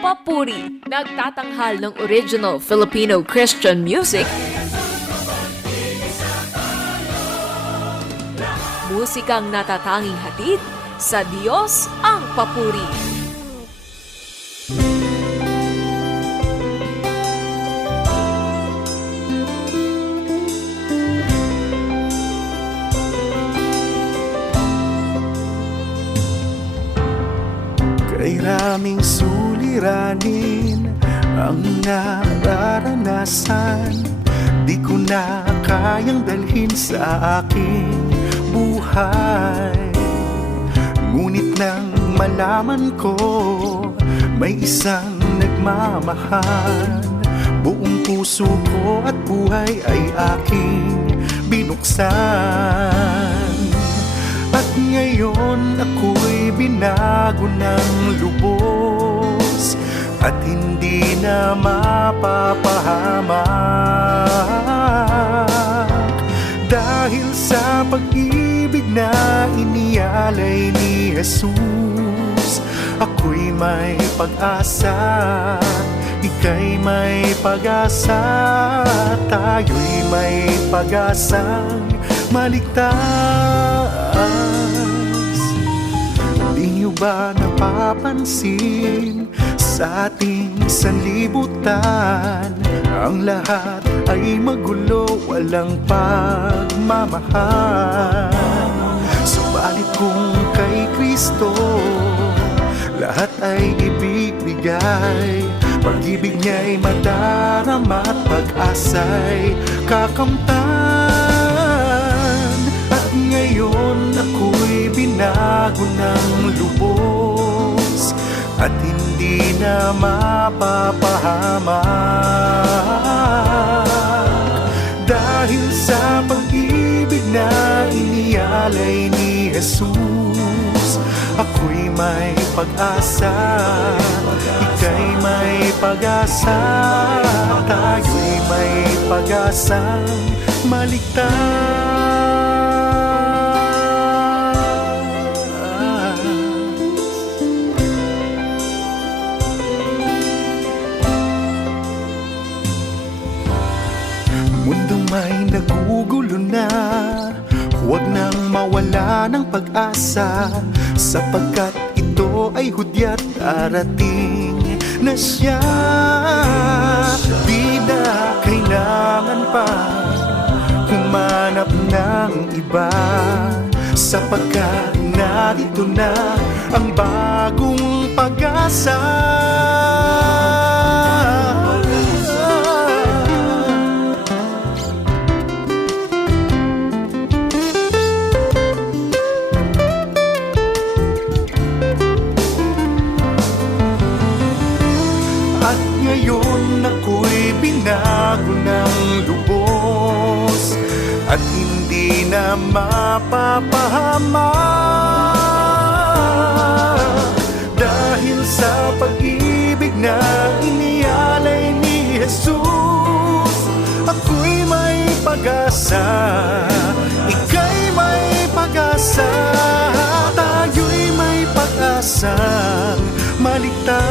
Papuri, nagtatanghal ng original Filipino Christian music, musikang natatanging hatid sa Diyos ang papuri. Kay raming suliranin ang nararanasan, di ko na kayang dalhin sa aking buhay. Ngunit nang malaman ko may isang nagmamahal, buong puso ko at buhay ay aking binuksan. At ngayon ako'y binago ng lubos at hindi na mapapahamak, dahil sa pag-ibig na inialay ni Jesus. Ako'y may pag-asa, ika'y may pag-asa, tayo'y may pag-asang maligtas. Di niyo ba napapansin sa ating sanlibutan, ang lahat ay magulo, walang pagmamahal. Subalit kung kay Kristo lahat ay ibibigay, pag-ibig niya'y madarama at pag-asa'y kakamtan. At ngayon ako'y binago ng lubos at hindi na mapapahamak, dahil sa pag-ibig na inialay ni Jesus. Ako'y may pag-asa, ika'y may pag-asa, tayo'y may pag-asang maligtas. Mundong may nagugulo na, huwag nang mawala ng pag-asa, sapagkat ito ay hudyat darating na siya. Di na kailangan pa humanap ng iba, sapagkat narito na ang bagong pag-asa. Binago ng lubos at hindi na mapapahamak, dahil sa pag-ibig na inialay ni Jesus. Ako'y may pag-asa, ika'y may pag-asa, tayo'y may pag-asa maligtas.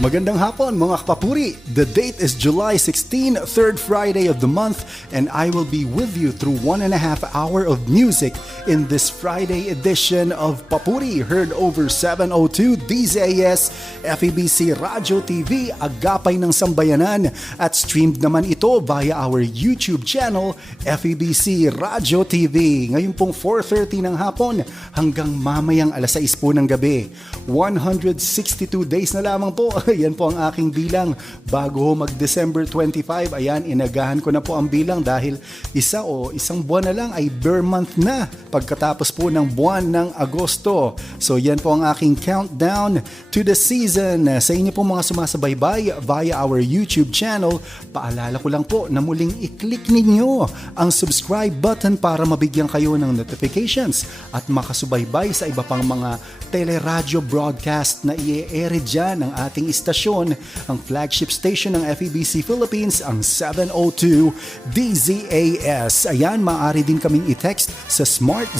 Magandang hapon mga kapapuri. The date is July 16, third Friday of the month, and I will be with you through 1.5 hour of music in this Friday edition of Papuri, heard over 702 DZAS, FEBC Radio TV, Agapay ng Sambayanan, at streamed naman ito via our YouTube channel, FEBC Radio TV. Ngayon pong 4:30 ng hapon hanggang mamayang 6:00 po ng gabi. 162 days na lamang po Yan po ang aking bilang. Bago ho mag-December 25, ayan, inagahan ko na po ang bilang dahil isang buwan na lang ay bare month na pagkatapos po ng buwan ng Agosto. So yan po ang aking countdown to the season. Sa inyo po mga sumasabaybay via our YouTube channel, paalala ko lang po na muling i-click ninyo ang subscribe button para mabigyan kayo ng notifications at makasubaybay sa iba pang mga teleradyo broadcast na i-air dyan ng ating istasyon, ang flagship station ng FEBC Philippines, ang 702 DZAS. Ayan, maaari din kaming i-text sa Smart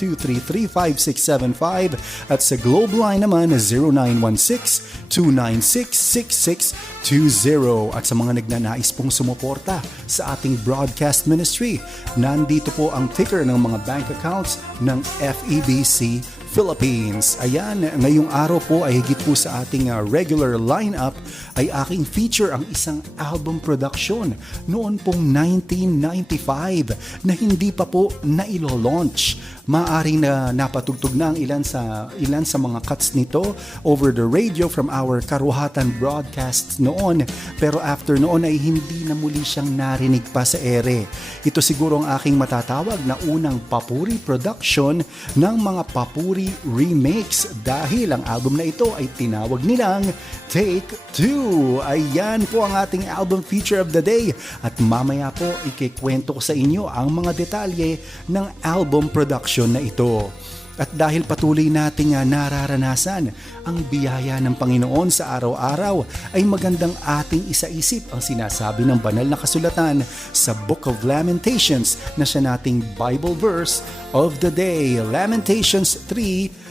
0999-233-5675 at sa Globe Line naman na 0916-296-6620. At sa mga nagnanais pong sumuporta sa ating broadcast ministry, nandito po ang ticker ng mga bank accounts ng FEBC Philippines. Ayan, ngayong araw po ay higit po sa ating regular lineup ay aking feature ang isang album production noon pong 1995 na hindi pa po nailo-launch. Maaring na napatugtog na ang ilan sa mga cuts nito over the radio from our Karuhatan broadcasts noon, pero after noon ay hindi na muli siyang narinig pa sa ere. Ito siguro ang aking matatawag na unang papuri production ng mga papuri remakes dahil ang album na ito ay tinawag nilang Take 2. Ayan po ang ating album feature of the day at mamaya po ikikwento ko sa inyo ang mga detalye ng album production na ito. At dahil patuloy nating nararanasan ang biyaya ng Panginoon sa araw-araw, ay magandang ating isaisip ang sinasabi ng banal na kasulatan sa Book of Lamentations na siya nating Bible verse of the day. Lamentations 3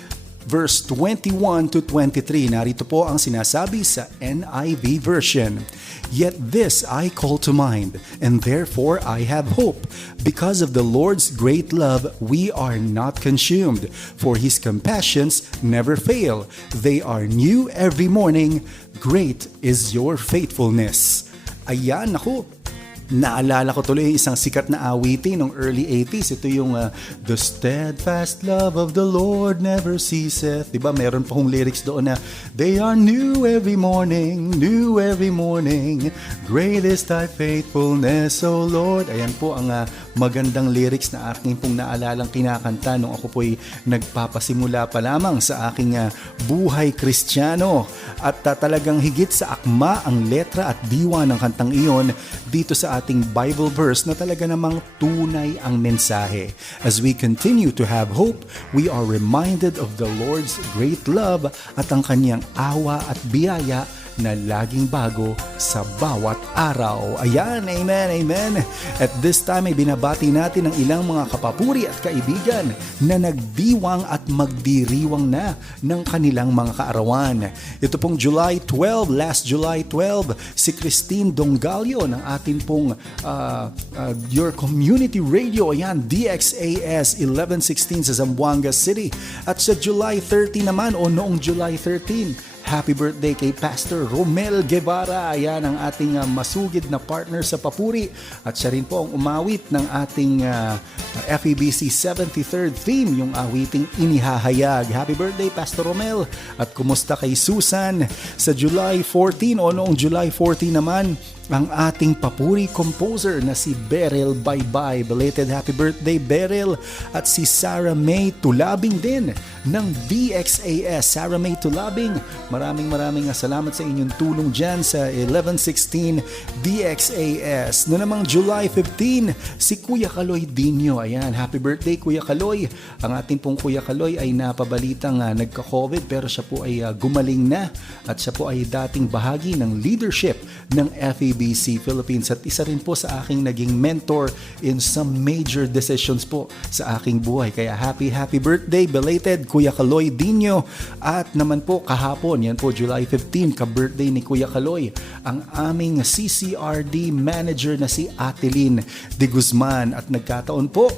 verse 21 to 23. Narito po ang sinasabi sa NIV version. Yet this I call to mind, and therefore I have hope. Because of the Lord's great love, we are not consumed, for His compassions never fail. They are new every morning. Great is your faithfulness. Ayan, ako. Naalala ko tuloy isang sikat na awitin ng early 80s. Ito yung The steadfast love of the Lord never ceaseth. Diba? Meron pa hong lyrics doon na they are new every morning, great is thy faithfulness, O Lord. Ayan po ang magandang lyrics na aking pong naalalang kinakanta nung ako po'y nagpapasimula pa lamang sa aking buhay Kristiyano. At talagang higit sa akma ang letra at diwa ng kantang iyon dito sa ating Bible verse na talaga namang tunay ang mensahe. As we continue to have hope, we are reminded of the Lord's great love at ang kanyang awa at biyaya na laging bago sa bawat araw. Ayan, amen, amen. At this time ay binabati natin ang ilang mga kapapuri at kaibigan na nagdiwang at magdiriwang na ng kanilang mga kaarawan. Ito pong last July 12, si Christine Dongalio ng atin pong Your Community Radio, ayan, DXAS 1116 sa Zamboanga City. At sa July 30 naman o noong July 13, happy birthday kay Pastor Romel Guevara. Ayan ang ating masugid na partner sa papuri. At siya rin po ang umawit ng ating FEBC 73rd theme, yung awiting Inihahayag. Happy birthday, Pastor Romel. At kumusta kay Susan? Sa July 14 o noong July 14 naman, ang ating papuri composer na si Beryl Baybay. Belated happy birthday, Beryl. At si Sarah May Tulabing din ng DXAS. Sarah May Tulabing, maraming salamat sa inyong tulong dyan sa 1116 DXAS. No namang July 15, si Kuya Kaloy Dinyo. Ayan, happy birthday Kuya Kaloy. Ang ating pong Kuya Kaloy ay napabalitang nagka-COVID pero siya po ay gumaling na at siya po ay dating bahagi ng leadership ng FEBC Philippines at isa rin po sa aking naging mentor in some major decisions po sa aking buhay. Kaya happy birthday belated Kuya Kaloy Dinyo. At naman po kahapon, yan po July 15, ka-birthday ni Kuya Kaloy, ang aming CCRD manager na si Atelin de Guzman. At nagkataon po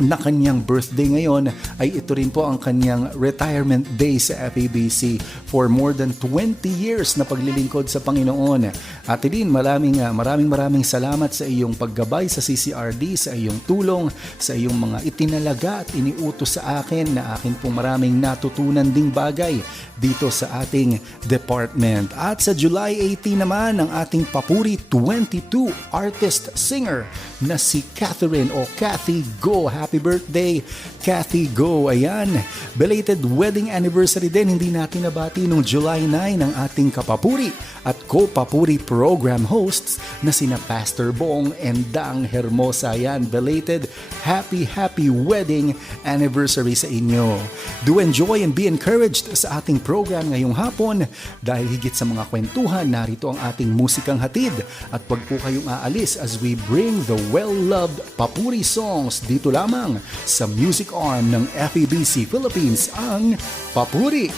na kanyang birthday ngayon ay ito rin po ang kanyang retirement day sa FEBC for more than 20 years na paglilingkod sa Panginoon. Ate Lynn, maraming salamat sa iyong paggabay sa CCRD, sa iyong tulong, sa iyong mga itinalaga at iniutos sa akin na akin pong maraming natutunan ding bagay dito sa ating department. At sa July 18 naman, ang ating papuri 22 artist-singer na si Catherine o Cathy Go. Happy birthday, Cathy Go. Ayan, belated wedding anniversary din. Hindi natin nabati noong July 9 ang ating kapapuri at co-papuri program hosts na sina Pastor Bong and Dang Hermosa. Ayan, belated happy wedding anniversary sa inyo. Do enjoy and be encouraged sa ating program ngayong hapon dahil higit sa mga kwentuhan, narito ang ating musikang hatid at wag po kayong aalis as we bring the well-loved papuri songs dito lamang sa Music On ng FEBC Philippines, ang Papuri.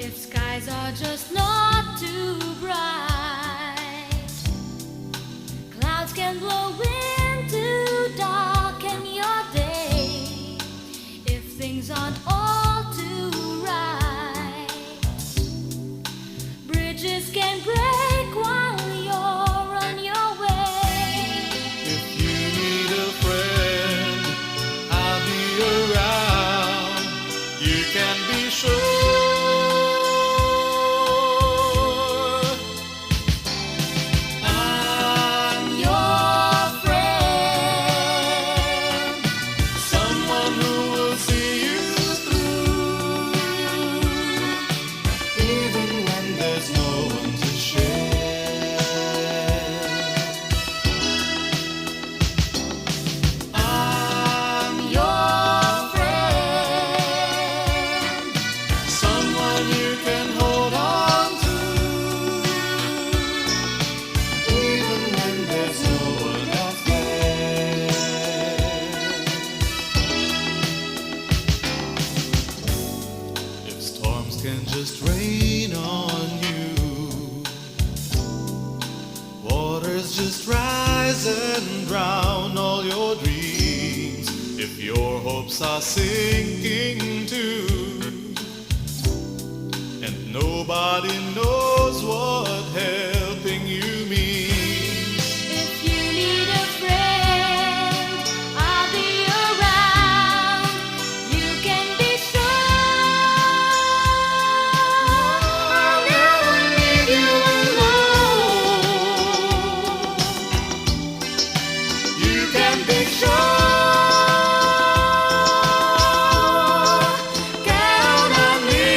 If skies are just not too bright, clouds can blow wind to darken your day. If things aren't all too right, bridges can break while you're on your way. If you need a friend, I'll be around. You can be sure I'm your friend, someone who will see you through, even when there's no one to share. I'm your friend, someone you can hold on to, even when there's no one else there. If storms can just rain on you, waters just rise and drown all your dreams. If your hopes are sinking too, and nobody knows what helping you means. If you need a friend, I'll be around. You can be sure I'll never leave you alone. You can be sure, count on me.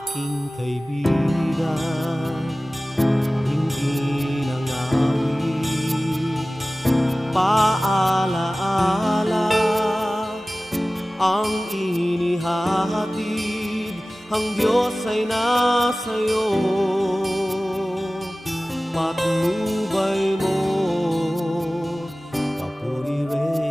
aking kaibigan, hindi nangawit, paalaala ang inihatid, ang Diyos ay nasa'yo, patnubay mo, Papuri Radio.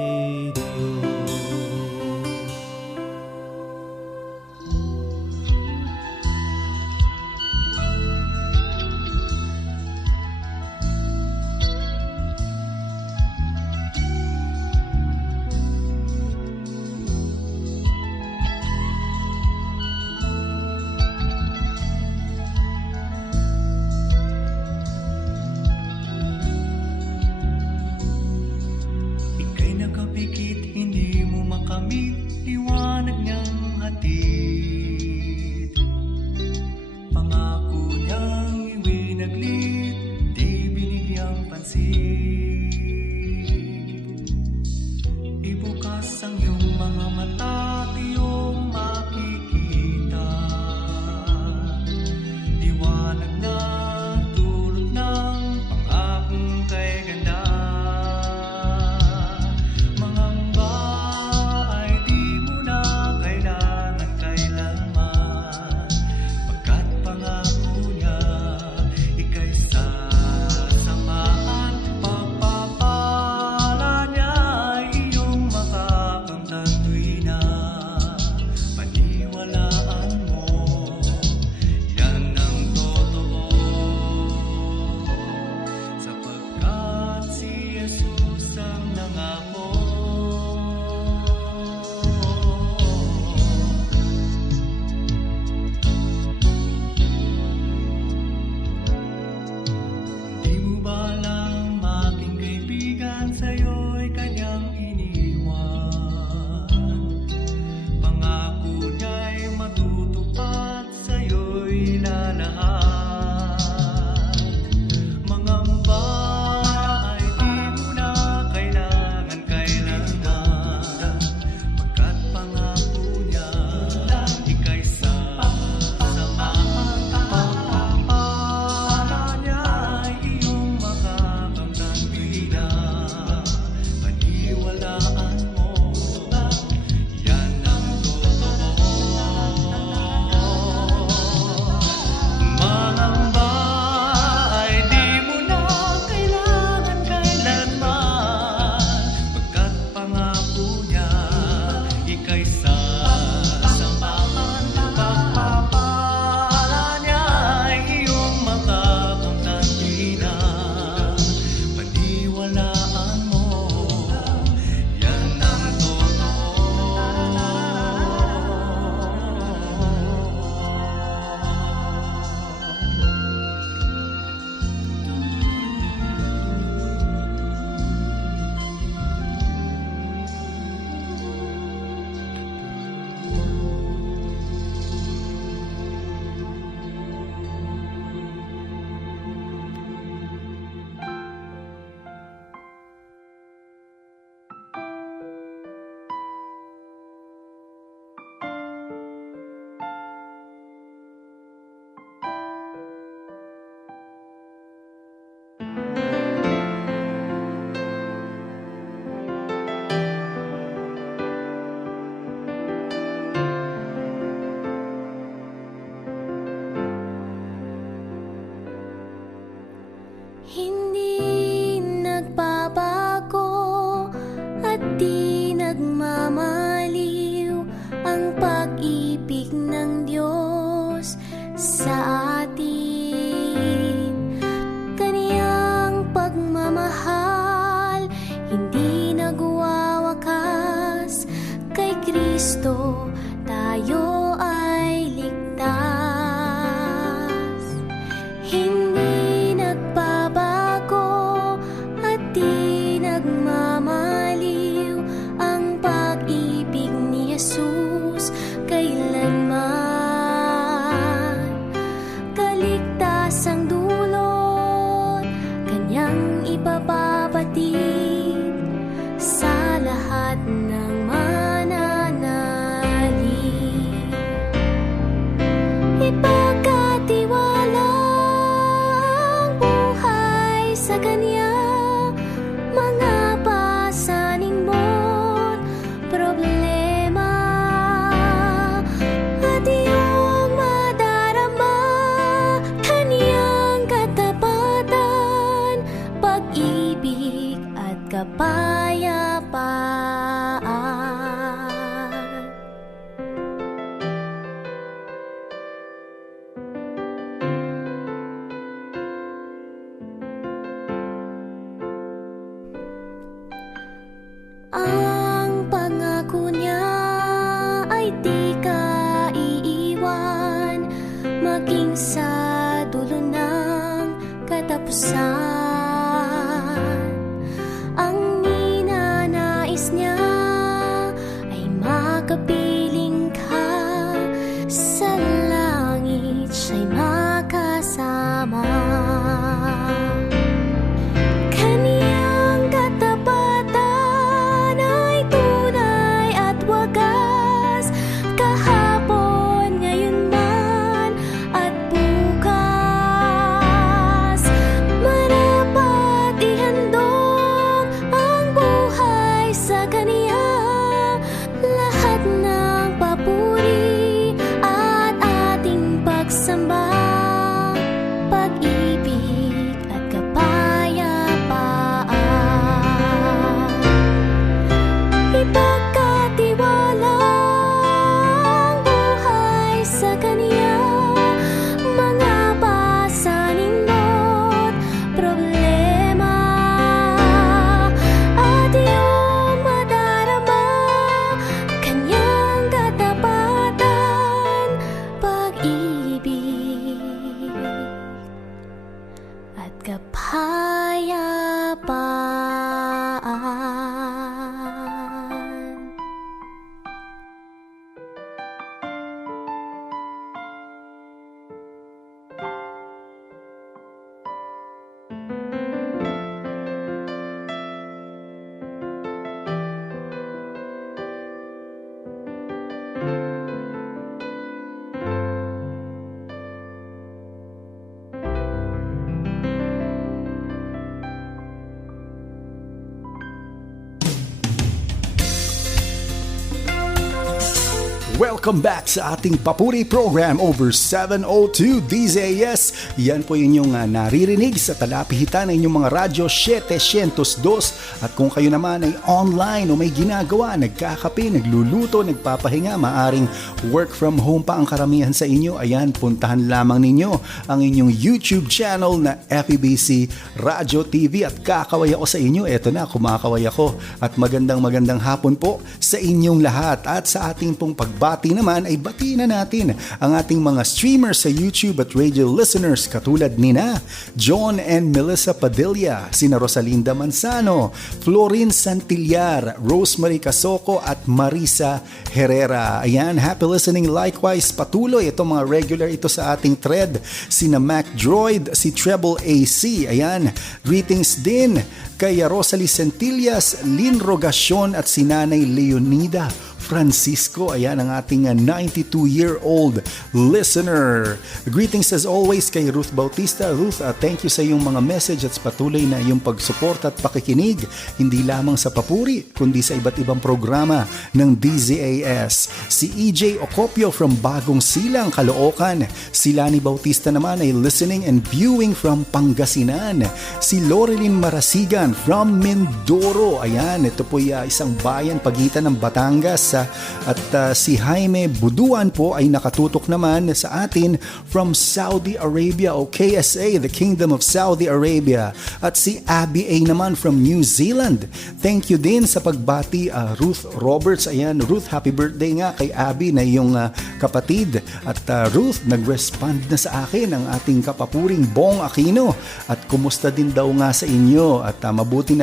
Welcome back sa ating Papuri program over 702 DZAS. Yan po inyong naririnig sa talapihitan ng inyong mga radyo 702. At kung kayo naman ay online o may ginagawa, nagkakape, nagluluto, nagpapahinga, maaring work from home pa ang karamihan sa inyo, ayan, puntahan lamang ninyo ang inyong YouTube channel na FEBC Radio TV at kakaway ako sa inyo. Eto na, kumakaway ako at magandang hapon po sa inyong lahat. At sa ating pong pagbati naman ay batiin na natin ang ating mga streamers sa YouTube at radio listeners katulad nina John and Melissa Padilla, sina Rosalinda Manzano, Florin Santillar, Rosemary Casoko at Marisa Herrera. Ayan, happy listening likewise. Patuloy itong mga regular ito sa ating thread, sina Mac Droid, si Treble AC. Ayan, greetings din kay Rosalie Centillas, Lynn Rogacion at si Nanay Leonida Francisco. Ayan ang ating 92-year-old listener. Greetings as always kay Ruth Bautista. Ruth, thank you sa iyong mga message at patuloy na iyong pagsuporta at pakikinig hindi lamang sa Papuri kundi sa iba't ibang programa ng DZAS. Si EJ Ocopio from Bagong Silang, Caloocan. Si Lani Bautista naman ay listening and viewing from Pangasinan. Si Loreline Marasigan from Mindoro. Ayan, ito po isang bayan pagitan ng Batangas. At si Jaime Buduan po ay nakatutok naman sa atin from Saudi Arabia o KSA, the Kingdom of Saudi Arabia. At si Abby A naman from New Zealand. Thank you din sa pagbati, Ruth Roberts. Ayan, Ruth, happy birthday nga kay Abby na iyong kapatid. At Ruth, nag-respond na sa akin ang ating kapapuring Bong Aquino. At kumusta din daw nga sa inyo. At mabuti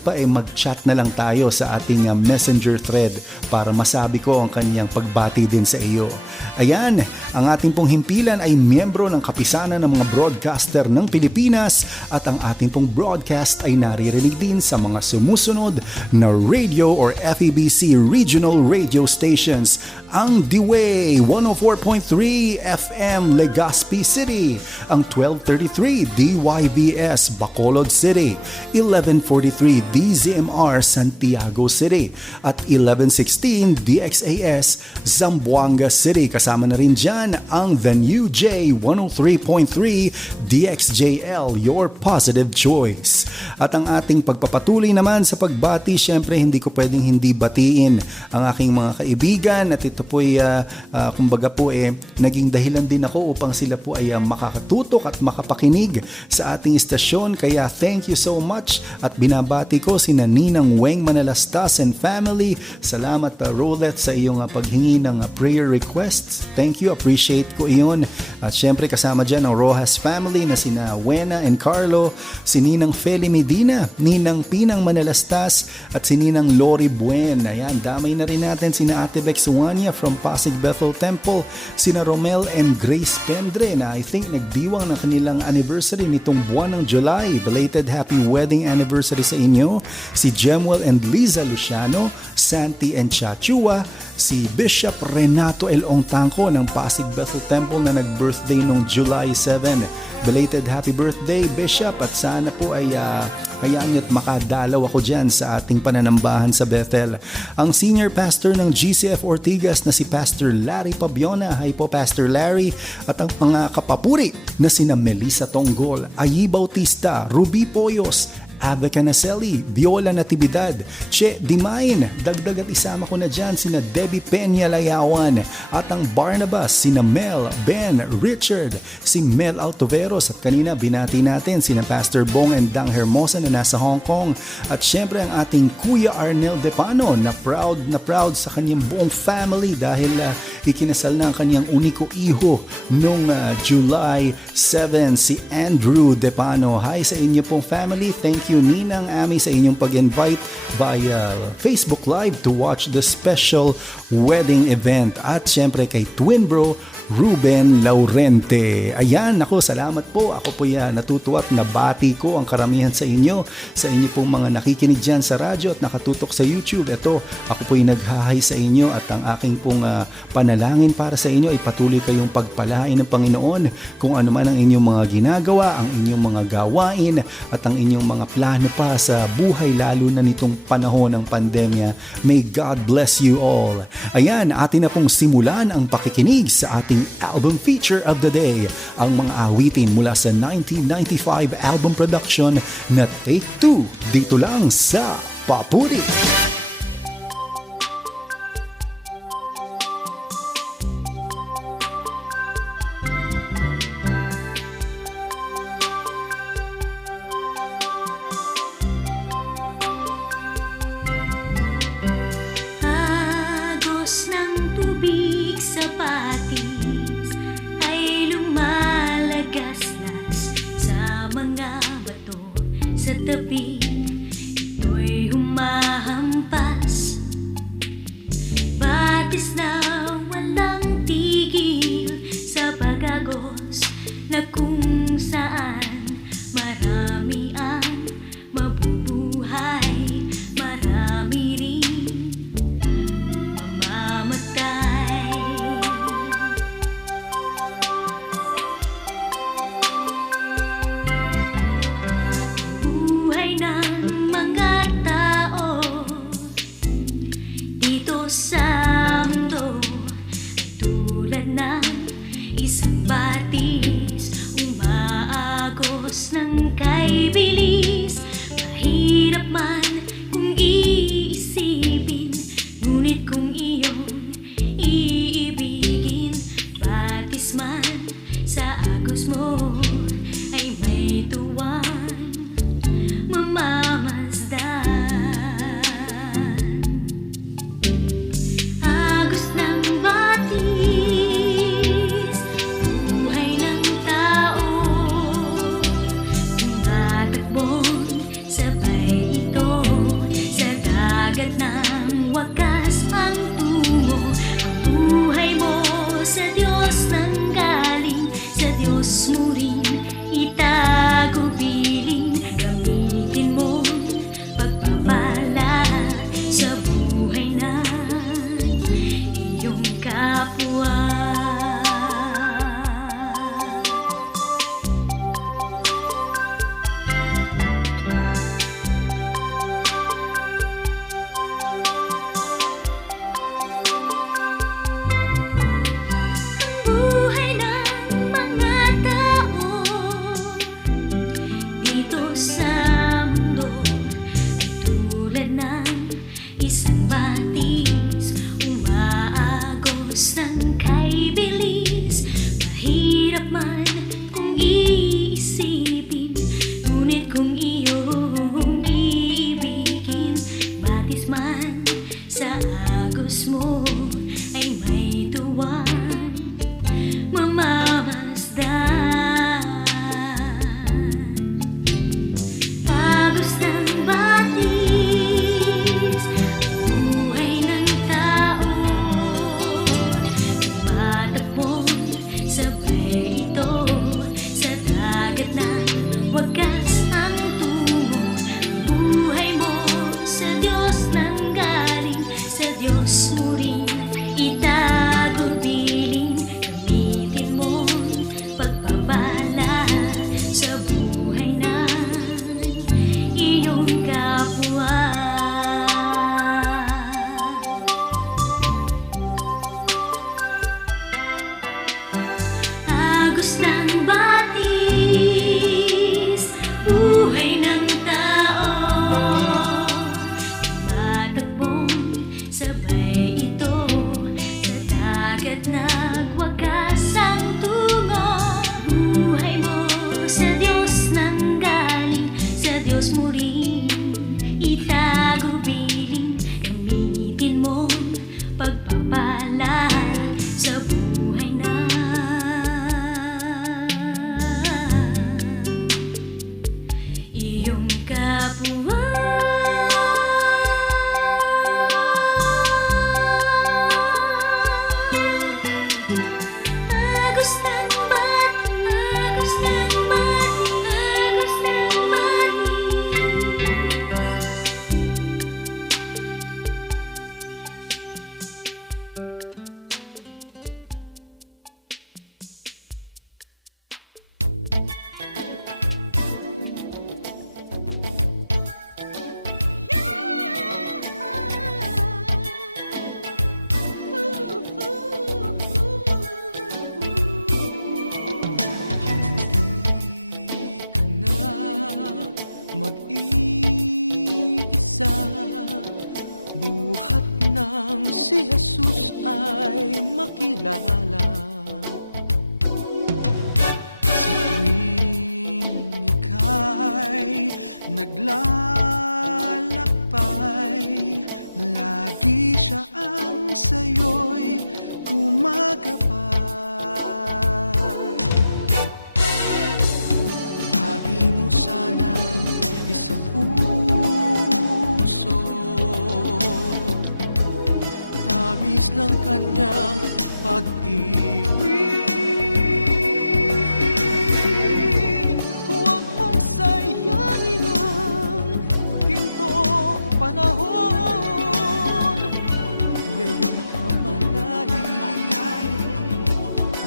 pa mag-chat na lang tayo sa ating messenger thread para masabi ko ang kanyang pagbati din sa iyo. Ayan, ang ating pong himpilan ay miyembro ng kapisanan ng mga broadcaster ng Pilipinas at ang ating pong broadcast ay naririnig din sa mga sumusunod na radio or FEBC regional radio stations. Ang Dway 104.3 FM Legazpi City, ang 1233 DYVS Bacolod City, 1143 DZMR Santiago City at 1116 DXAS Zamboanga City. Kasama na rin dyan ang The New J 103.3 DXJL, your positive choice. At ang ating pagpapatuloy naman sa pagbati, syempre hindi ko pwedeng hindi batiin ang aking mga kaibigan at ito po ay kumbaga po naging dahilan din ako upang sila po ay makakatutok at makapakinig sa ating istasyon. Kaya thank you so much at binabati ko sina Ninang Weng Manalastas and family. Salamat Roleth sa iyong paghingi ng prayer requests. Thank you, appreciate ko iyon. At syempre kasama dyan ang Rojas family na sina Wena and Carlo, si Ninang Feli Medina, Ninang Pinang Manalastas at si Ninang Lori Buen. Ayan, damay na rin natin sina Ate Bex Suwania from Pasig Bethel Temple, sina Romel and Grace Pendre na I think nagdiwang ng kanilang anniversary nitong buwan ng July. Belated happy wedding anniversary sa inyo. Si Jemuel and Liza Luciano, Santi and Chachua, si Bishop Renato L. Ongtangco ng Pasig Bethel Temple na nag-birthday noong July 7. Belated happy birthday, Bishop, at sana po ay hayaan niyo't makadalaw ako dyan sa ating pananambahan sa Bethel. Ang senior pastor ng GCF Ortigas na si Pastor Larry Pabiona. Hi po Pastor Larry. At ang mga kapapuri na sina Melissa Tonggol, Ayi Bautista, Ruby Poyos, Ava Canaselli, Viola Natividad, Che Dimain, dagdag at isama ko na dyan sina Debbie Peña Layawan at ang Barnabas, sina Mel, Ben, Richard, si Mel Altoveros at kanina binati natin sina Pastor Bong and Dang Hermosa na nasa Hong Kong at syempre ang ating Kuya Arnel Depano na proud sa kanyang buong family dahil ikinasal na ang kanyang uniko iho noong July 7, si Andrew Depano. Hi sa inyo pong family. Thank you Ninang Ami sa inyong pag-invite via Facebook Live to watch the special wedding event. At syempre kay Twin Bro Ruben Laurente. Ayan, ako, salamat po. Ako po natutuwa at nabati ko ang karamihan sa inyo pong mga nakikinig dyan sa radyo at nakatutok sa YouTube. Ito, ako po naghahay sa inyo at ang aking pong panalangin para sa inyo ay patuloy kayong pagpalain ng Panginoon kung ano man ang inyong mga ginagawa, ang inyong mga gawain at ang inyong mga plano pa sa buhay lalo na nitong panahon ng pandemya. May God bless you all. Ayan, atin na pong simulan ang pakikinig sa ating album feature of the day. Ang mga awitin mula sa 1995 album production na Take 2 dito lang sa Papuri. Agos ng tubig sa patis ay lumalagaslas sa mga bato sa tabi. Ito'y humahampas, batis na walang tigil sa pagagos na kung saan marami ang mabubuhay, marami rin mamamatay. Buhay ng mga tao dito sa mundo ay tulad ng isang batis, umaagos ng kay bilis. Mahirap man kung iisipin, ngunit kung iyong iibigin, batis man sa agos mo ay may tuwang mamamasdan. Agos ng batis, buhay ng tao, tumatakbong sabay ito sa dagat ng wakas ang tungo. Ang buhay mo sa Diyos nang galing, sa Diyos mo rin itago piling. Gamitin mo pagpapala sa buhay ng iyong kapwa. Buhay ng mga tao dito sa mundo ay tulad ng isang batis, umaagos ng kay bilis. Mahirap man kung iisipin, ngunit kung iyong iibigin, batis man sa agos mo ay may tuwang mamamasdan. Agos ng batis, buhay ng tao, tumatakbong sabay ito sa dagat ng wagas ang tungo. Buhay mo sa Diyos nang galing, sa Diyos mo rin itago piling. Gamitin mo pagpapala sa buhay ng iyong kapwa. Agos ng batis, buhay ng tao, tumatakbong sabay ito sa dagat nagwakas ang tungo. Buhay mo sa Diyos nang galing, sa Diyos mo rin itago piling. Gamitin mo pagpapala sa buhay ng iyong kapwa. maalala. Sa tuwing ika'y naglalakbay, lagi siya ang sa'yo'y gumagabay. Lagi mo sanang isa puso, tamis ng kanyang pag-ibig. Huwag mong sayangin ang gintong panahon. Ngayon ka malayo,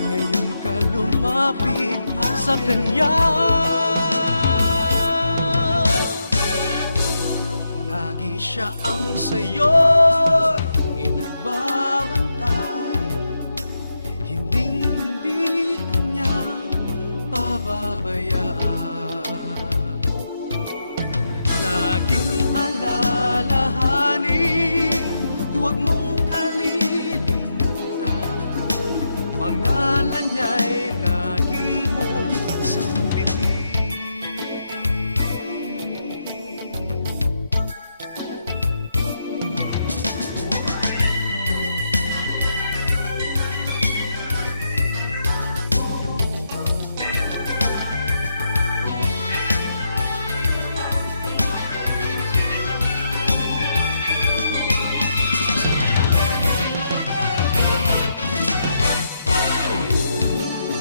ngayon ka lumapit sa kanya. Lagi siya ang sa'yo'y nagbabantay, hindi kanya pababayaan. Laging alalahanin, huwag mong kalilimutan, pangalan niya'y lagi mong sambitin.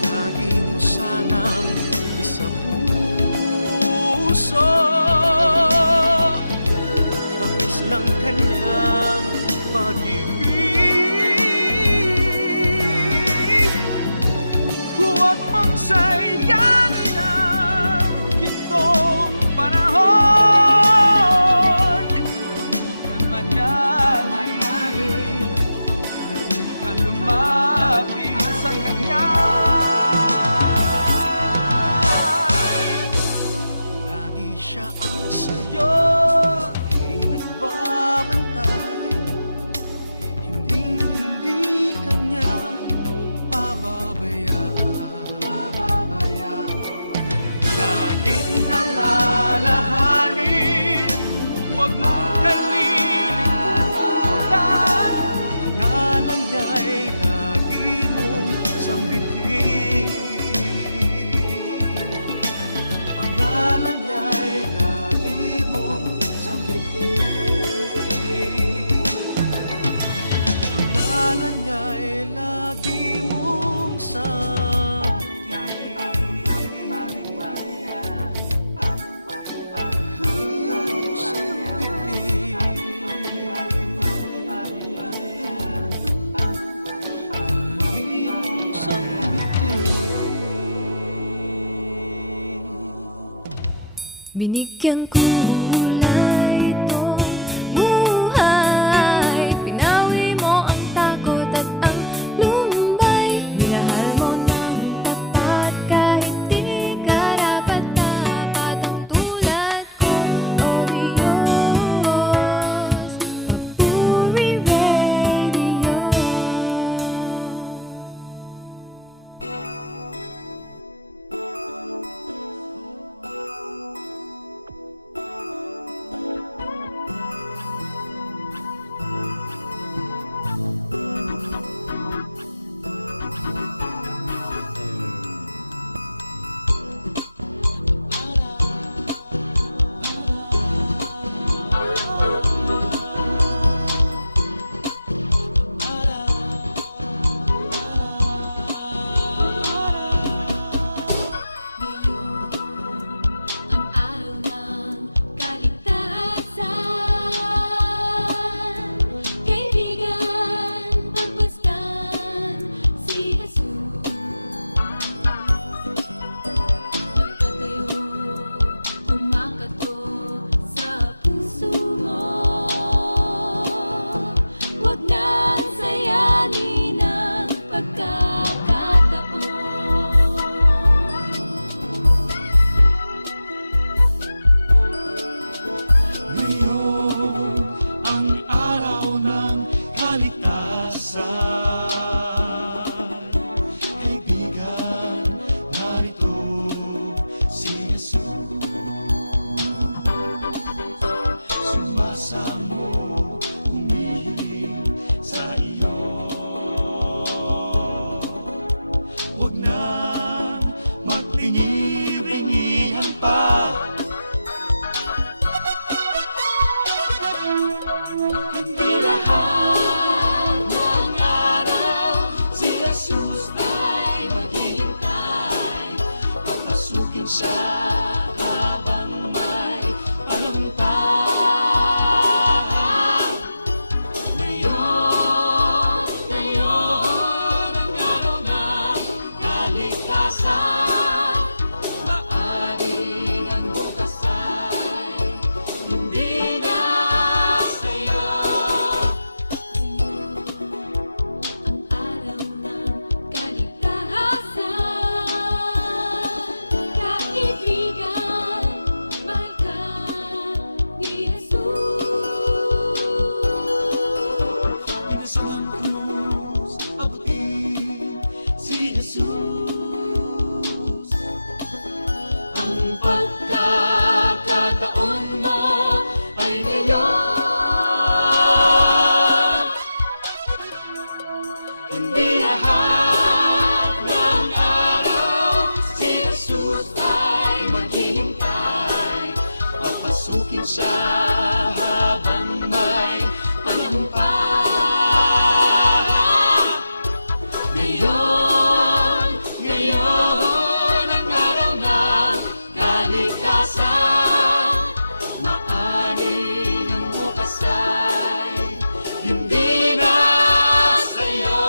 Lagi mo sanang isa puso, tamis ng kanyang pag-ibig. Huwag mong sayangin ang gintong panahon. Naman ngayon ka lumapit sa kanya. Lagi siya ang sa'yo'y nagbabantay, hindi kanya pababayaan. Laging alalahanin, huwag mong kalilimutan, pangalan niya'y lagi mong sambitin. Pangalan niya'y lagi mong sambitin. Pangalan niya'y lagi mong Binigyan ko kulay itong buhay, pinawi mo ang takot at ang lumbay. Minahal mo ng tapat kahit di karapat-dapat ang tulad ko. Oh Diyos, Papuri Radio. siya habang may tagumpay. Ngayon ang araw ng kaligtasan. Maaring ang bukas ay hindi na sa'yo.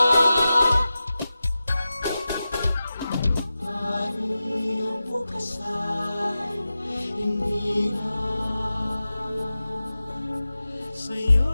Maaring ang bukas ay hindi na sa'yo.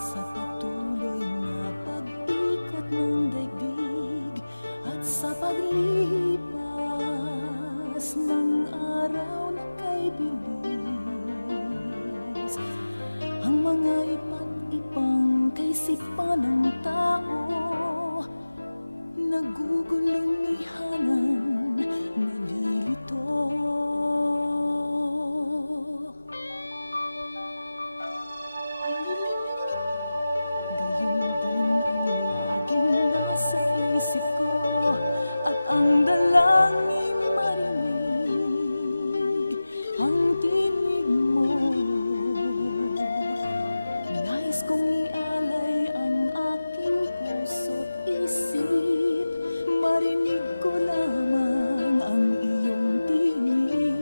Sa patuloy na pag-ikot ng daigdig at sa paglipas ng araw na kay bilis, ang mga iba't ibang kaisipan ng tao nagugulumihanan, nalilito. Gayon din ang laging nasa isip ko at ang dalangin marinig ang tinig mo. Nais kong ialay ang aking puso't isip, marinig ko lamang ang iyong tinig.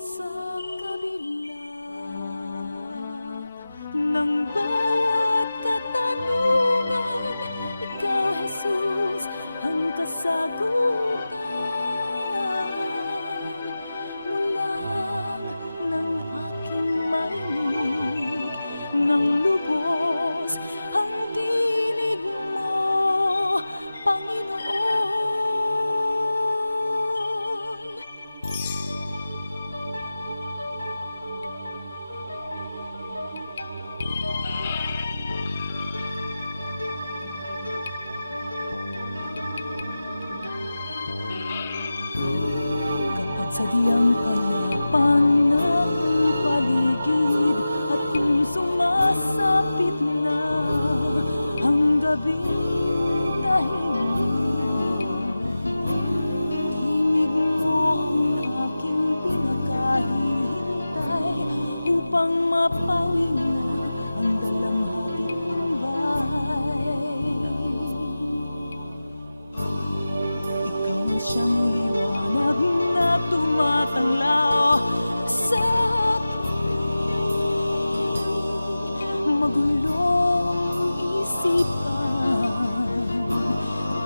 Sa kabila ng bawat katanungan, ikaw, Jesus, ang kasagutan. Mula ng aking marinig ng lubos ang tinig mo, Panginoon. Kapag sadyang payapang na ang paligid at kung sumasapit na ang gabing tahimik, tinig mo ang aking pinakahihintay upang mapawi na ang dalamhati ng bahay. Ikaw ang siyang liwanag na tumatanglaw sa aking magulong isipan.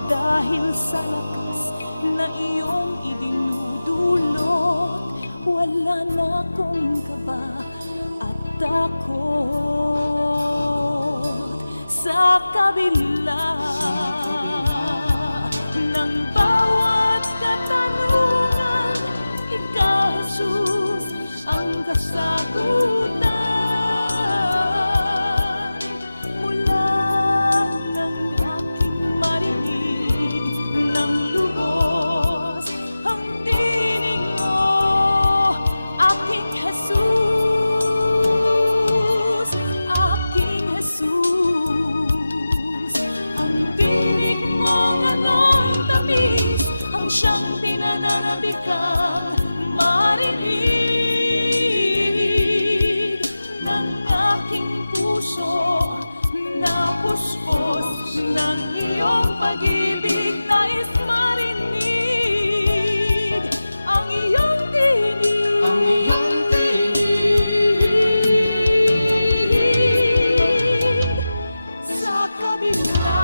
Dahil sa lakas na iyong idinudulot, wala na akong kaba at takot. Sa kabila ng bawat katanungan, ikaw, Jesus, ang kasagutan. Mula ng aking marinig ng lubos ang tinig mo, aking Jesus, aking Jesus. Ang tinig mo nga'y tamis, ang siyang pinananabikang marinig ng aking puso na puspos ng iyong pag-ibig. Nais marinig ang iyong tinig, ang iyong tinig. Sa kabila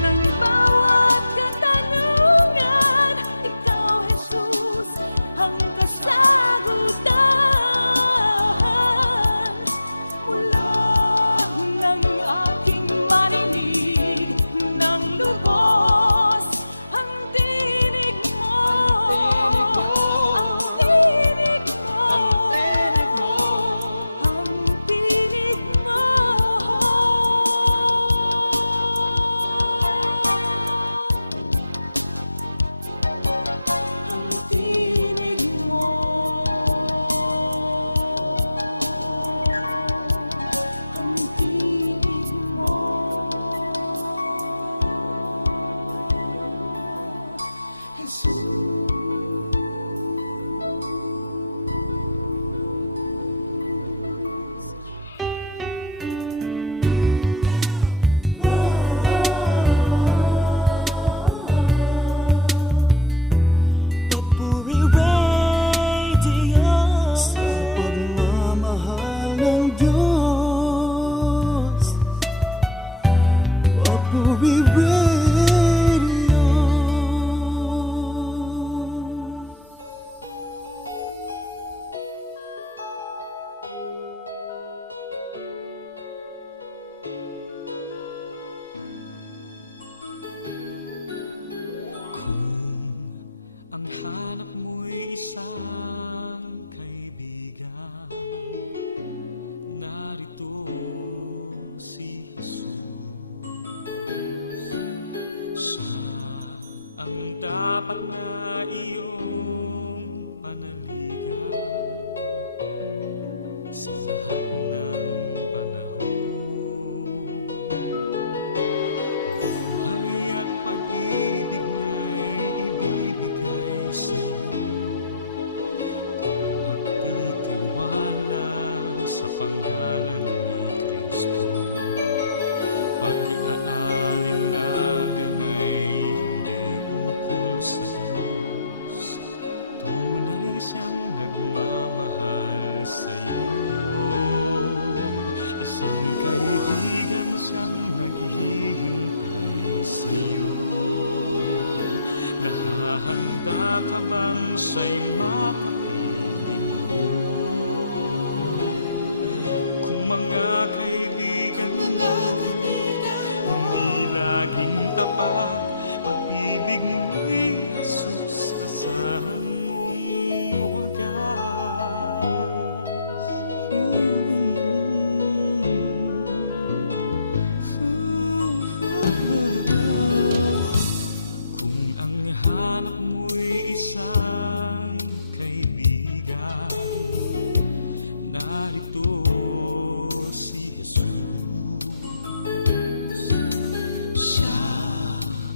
ng bawat katanungan, ikaw, Jesus, Papuri Radio, sa pagmamahal ng Diyos. Papuri Radio. Kung ang hanap mo'y isang kaibigan, narito si Jesus. Siya ang dapat na iyong panaligan sa lahat ng panahon. Buhay at pag-ibig niya'y ibibigay sa'yo kung magtitiwala sa pangalan ni Kristo. Pag-aalinlangan ay hindi ukol sa Diyos. Tunay siyang nagmamahal sa'yo. Isang kaibigan siyang naghihintay sa'yo. Nahahanda ka bang siya'y makapiling mo? Kung mga kaibigan mo hindi laging tapat, pag-ibig ni Jesus asahan mong wagas. Kung ang hanap mo'y isang kaibigan, narito si Jesus. Siya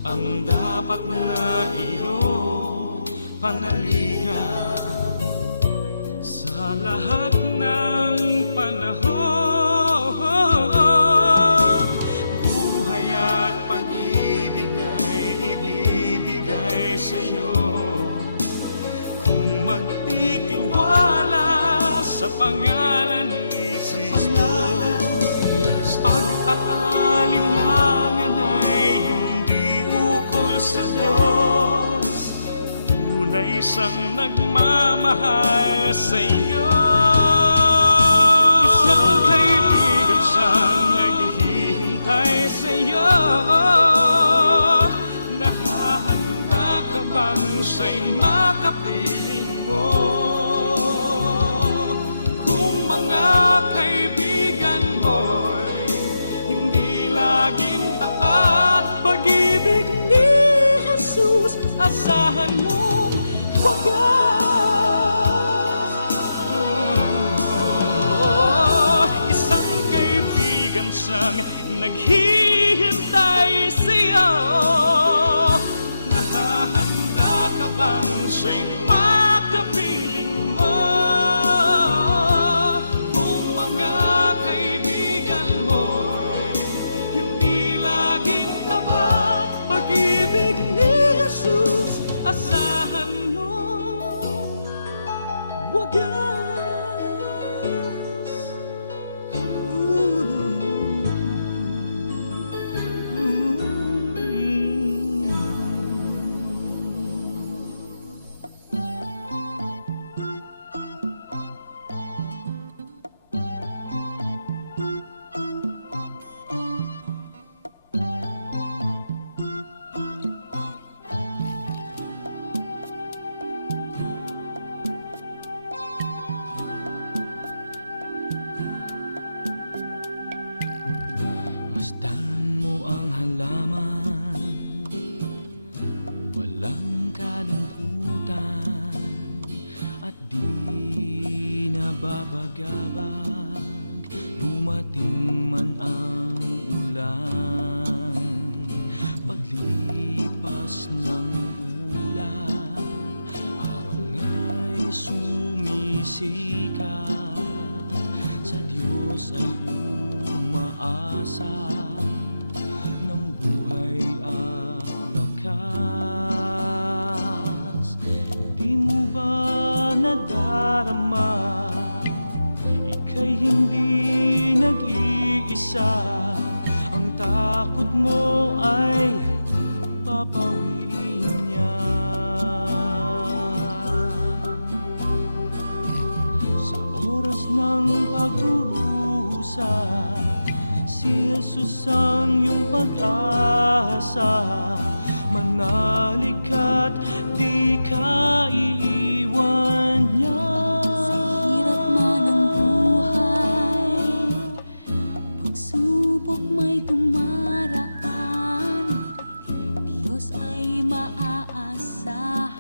ang dapat na iyong panaligan sa lahat ng panahon. Buhay at pag-ibig ay ibibigay sa'yo kung magtitiwala sa pangalan ni Kristo. Pag-aalinlangan ay hindi ukol sa Diyos. Tunay siyang nagmamahal sa'yo. Isang kaibigan siyang naghihintay sa'yo. Nahahanda ka bang siya'y makapiling mo? Kung mga kaibigan mo'y hindi laging tapat, pag-ibig ni Jesus asahan mong wagas. Isang kaibigan siyang naghihintay sa'yo. Nahahanda ka bang siya'y makapiling mo? Kung mga kaibigan mo'y hindi laging tapat, pag-ibig ni Jesus asahan mo wagas. Masdan mo ang halaman, walang kalungkutan, at di nababagabag, dumating man ang ulan. Paglipas ng ulan, ay sumisikat, sa Diyos ay umaasa, ng buhay at lakas. Di mo ba nadarama, ika'y hindi nag-iisa, ang takot mo ay papawiin niya. Sa oras ng pagdurusa, si Jesus ang iyong pag-asa. Manalig ka't di ka iiwan niya. Sa hirap man ng buhay, pagsubok may dumaraan, Diyos ay maaasahan,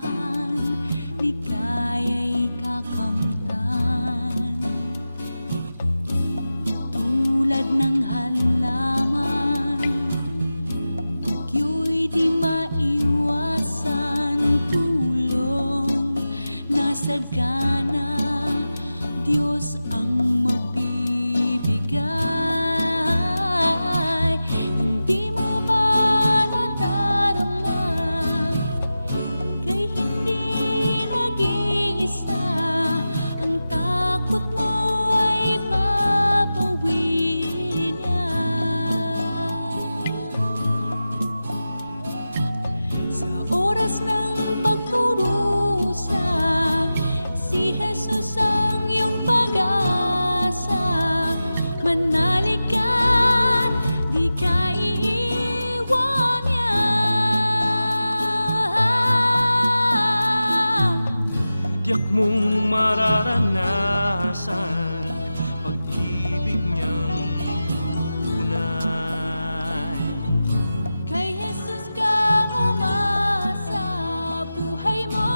ligaya'y kakamtan. Tulad ng halaman, bagyo'y di maiwasan, tulong na sagana, Diyos ang magbibigay. Hindi mo ba nadarama, ika'y hindi nag-iisa, ang takot mo ay papawiin niya. Sa oras ng pagdurusa, si Jesus ang iyong pag-asa. Manalig ka't di ka iiwan niya. Tiyak mong mararanasan pag-ibig niyang tunay. Kay Jesus ka umasa, buhay mo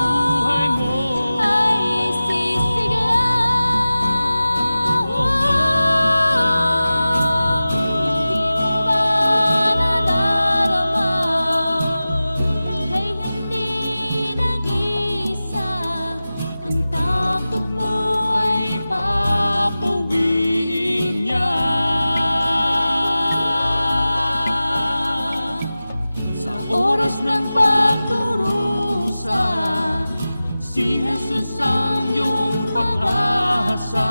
Buhay mo ay sisigaw. Hindi mo ba nadarama, ika'y hindi nag-iisa, ang takot mo ay papawiin niya. sa oras ng pagdurusa, Si Jesus ang iyong pag-asa.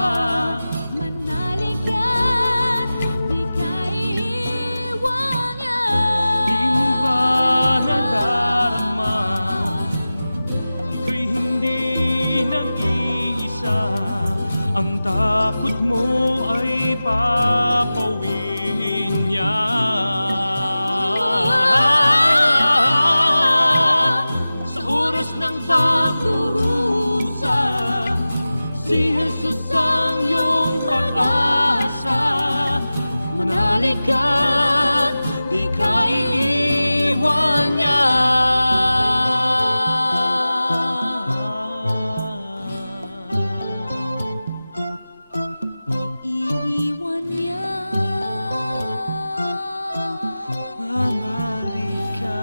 manalig ka't di ka iiwan niya. Di mo ba nadarama, ika'y hindi nag-iisa, ang takot mo ay papawiin niya. Sa oras ng pagdurusa, si Jesus ang iyong pag-asa. Manalig ka't di ka iiwan niya. Iiwan niya. Manalig ka.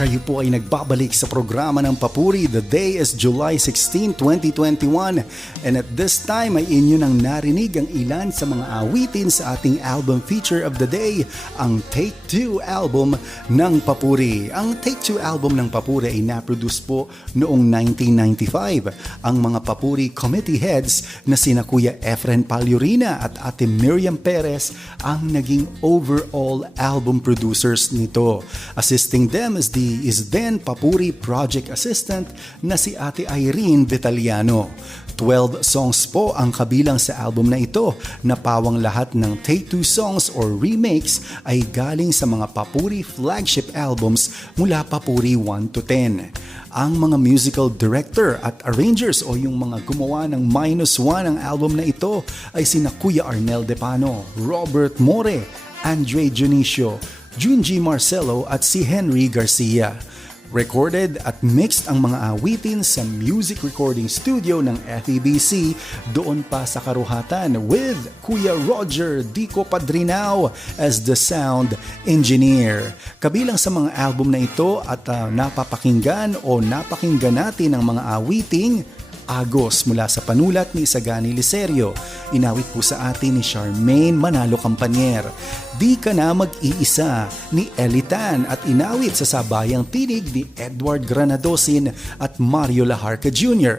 Kayo po ay nagbabalik sa programa ng Papuri. The day is July 16, 2021. And at this time ay inyo nang narinig ang ilan sa mga awitin sa ating album feature of the day, ang Take 2 album ng Papuri. Ang Take 2 album ng Papuri ay naproduce po noong 1995. Ang mga Papuri committee heads na sina Kuya Efren Palyurina at Ate Miriam Perez ang naging overall album producers nito. Assisting them is then Papuri project assistant na si Ate Irene Vitaliano. 12 songs po ang kabilang sa album na ito, na pawang lahat ng Take 2 songs or remakes ay galing sa mga Papuri flagship albums mula Papuri 1 to 10. Ang mga musical director at arrangers o yung mga gumawa ng -1 ang album na ito ay sina Kuya Arnel Depano, Robert More, Andre Junicio, Junji Marcelo at si Henry Garcia. Recorded at mixed ang mga awitin sa music recording studio ng FEBC doon pa sa Karuhatan with Kuya Roger Dico Padrinao as the sound engineer. Kabilang sa mga album na ito at napapakinggan natin ang mga awiting Agos mula sa panulat ni Isagani Licerio. Inawit po sa atin ni Charmaine Manalo Campanier. Di Ka Na Mag-iisa ni Elitan at inawit sa sabayang tinig ni Edward Granadosin at Mario Laharca Jr.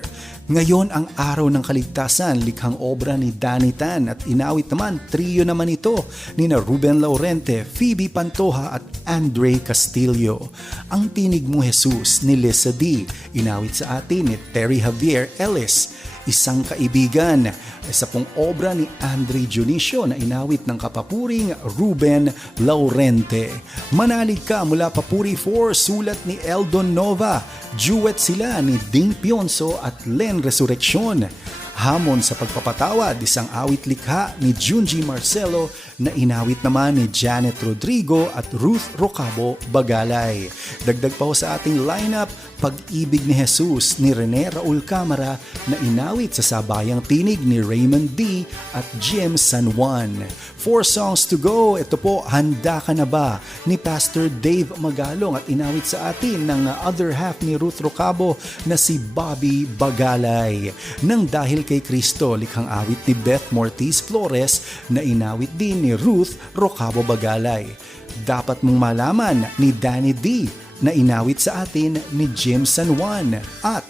Ngayon ang araw ng kaligtasan, likhang obra ni Danny Tan at inawit naman, trio naman ito ni Ruben Laurente, Phoebe Pantoja at Andre Castillo. Ang Tinig Mo Jesus ni Lisa D, inawit sa atin ni Terry Javier Ellis. Isang Kaibigan, isa pong obra ni Andre Dionisio na inawit ng kapapuring Ruben Laurente. Manalig Ka mula Papuri 4, sulat ni Eldon Nova. Duet sila ni Ding Pionso at Len Resurrection. Hamon sa Pagpapatawad, isang awit likha ni Junji Marcelo na inawit naman ni Janet Rodrigo at Ruth Rocabo Bagalay. Dagdag pa ho sa ating lineup, Pag-ibig ni Jesus ni Rene Raul Camara na inawit sa sabayang tinig ni Raymond D. at Jim San Juan. 4 songs to go. Ito po, Handa Ka Na Ba ni Pastor Dave Magalong at inawit sa atin ng other half ni Ruth Rocabo na si Bobby Bagalay. Nang Dahil Kay Kristo, likhang awit ni Beth Mortiz Flores na inawit din ni Ruth Rocabo Bagalay. Dapat Mong Malaman ni Danny D na inawit sa atin ni Jim San Juan at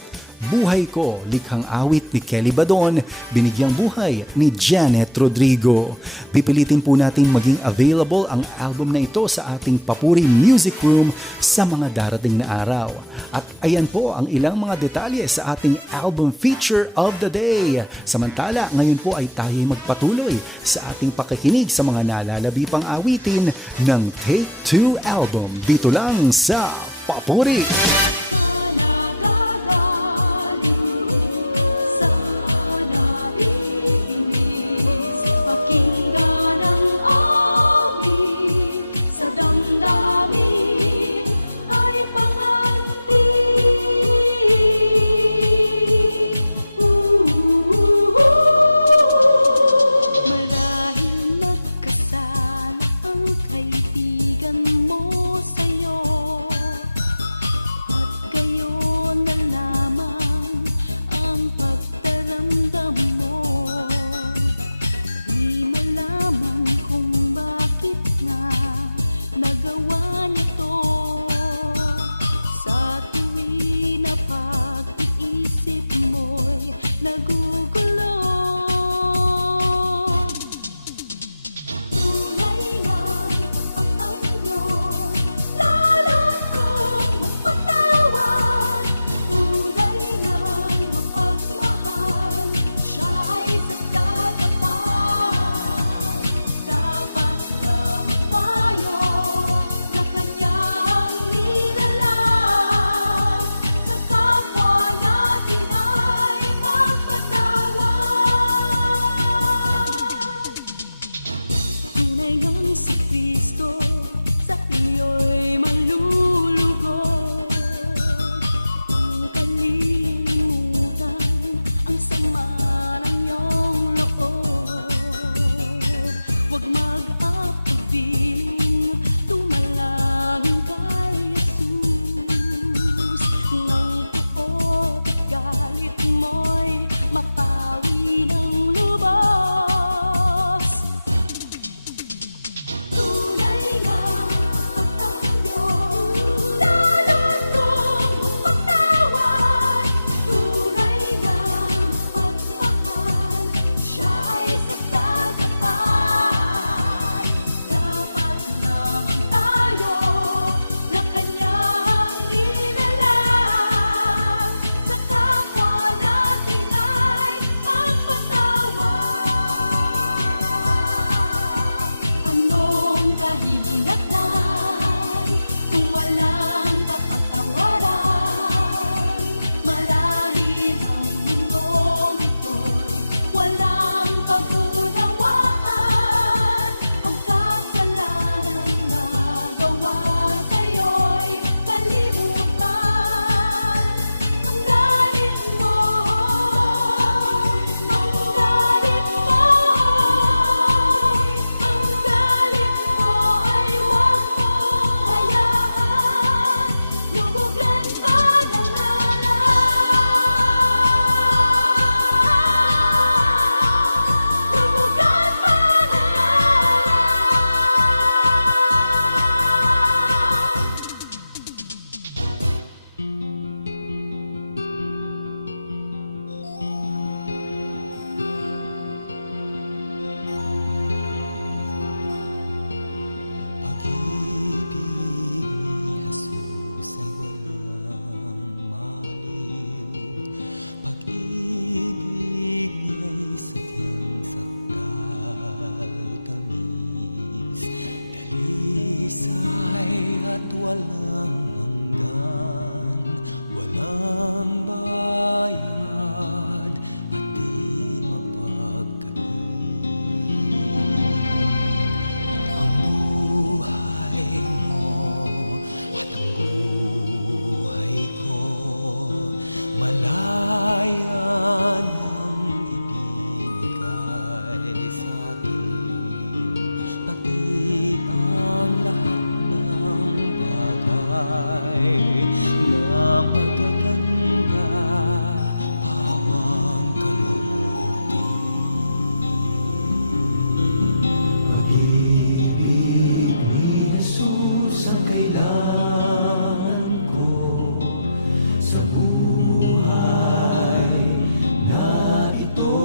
Buhay Ko, likhang awit ni Kelly Badon, binigyang buhay ni Janet Rodrigo. Pipilitin po natin maging available ang album na ito sa ating Papuri Music Room sa mga darating na araw. At ayan po ang ilang mga detalye sa ating album feature of the day. Samantala, ngayon po ay tayo magpatuloy sa ating pakikinig sa mga nalalabi pang awitin ng Take 2 album dito lang sa Papuri. saysay at walang hanggan, walang bayad at di mapagkain. Ang buhay mo at ang buhay ko, malaya niyang ibinigay sa atin, pati ang lahat ng bagay na magaganda, pawang kalootin. Pag-ibig ni Jesus ang kailangan ko sa buhay na ito.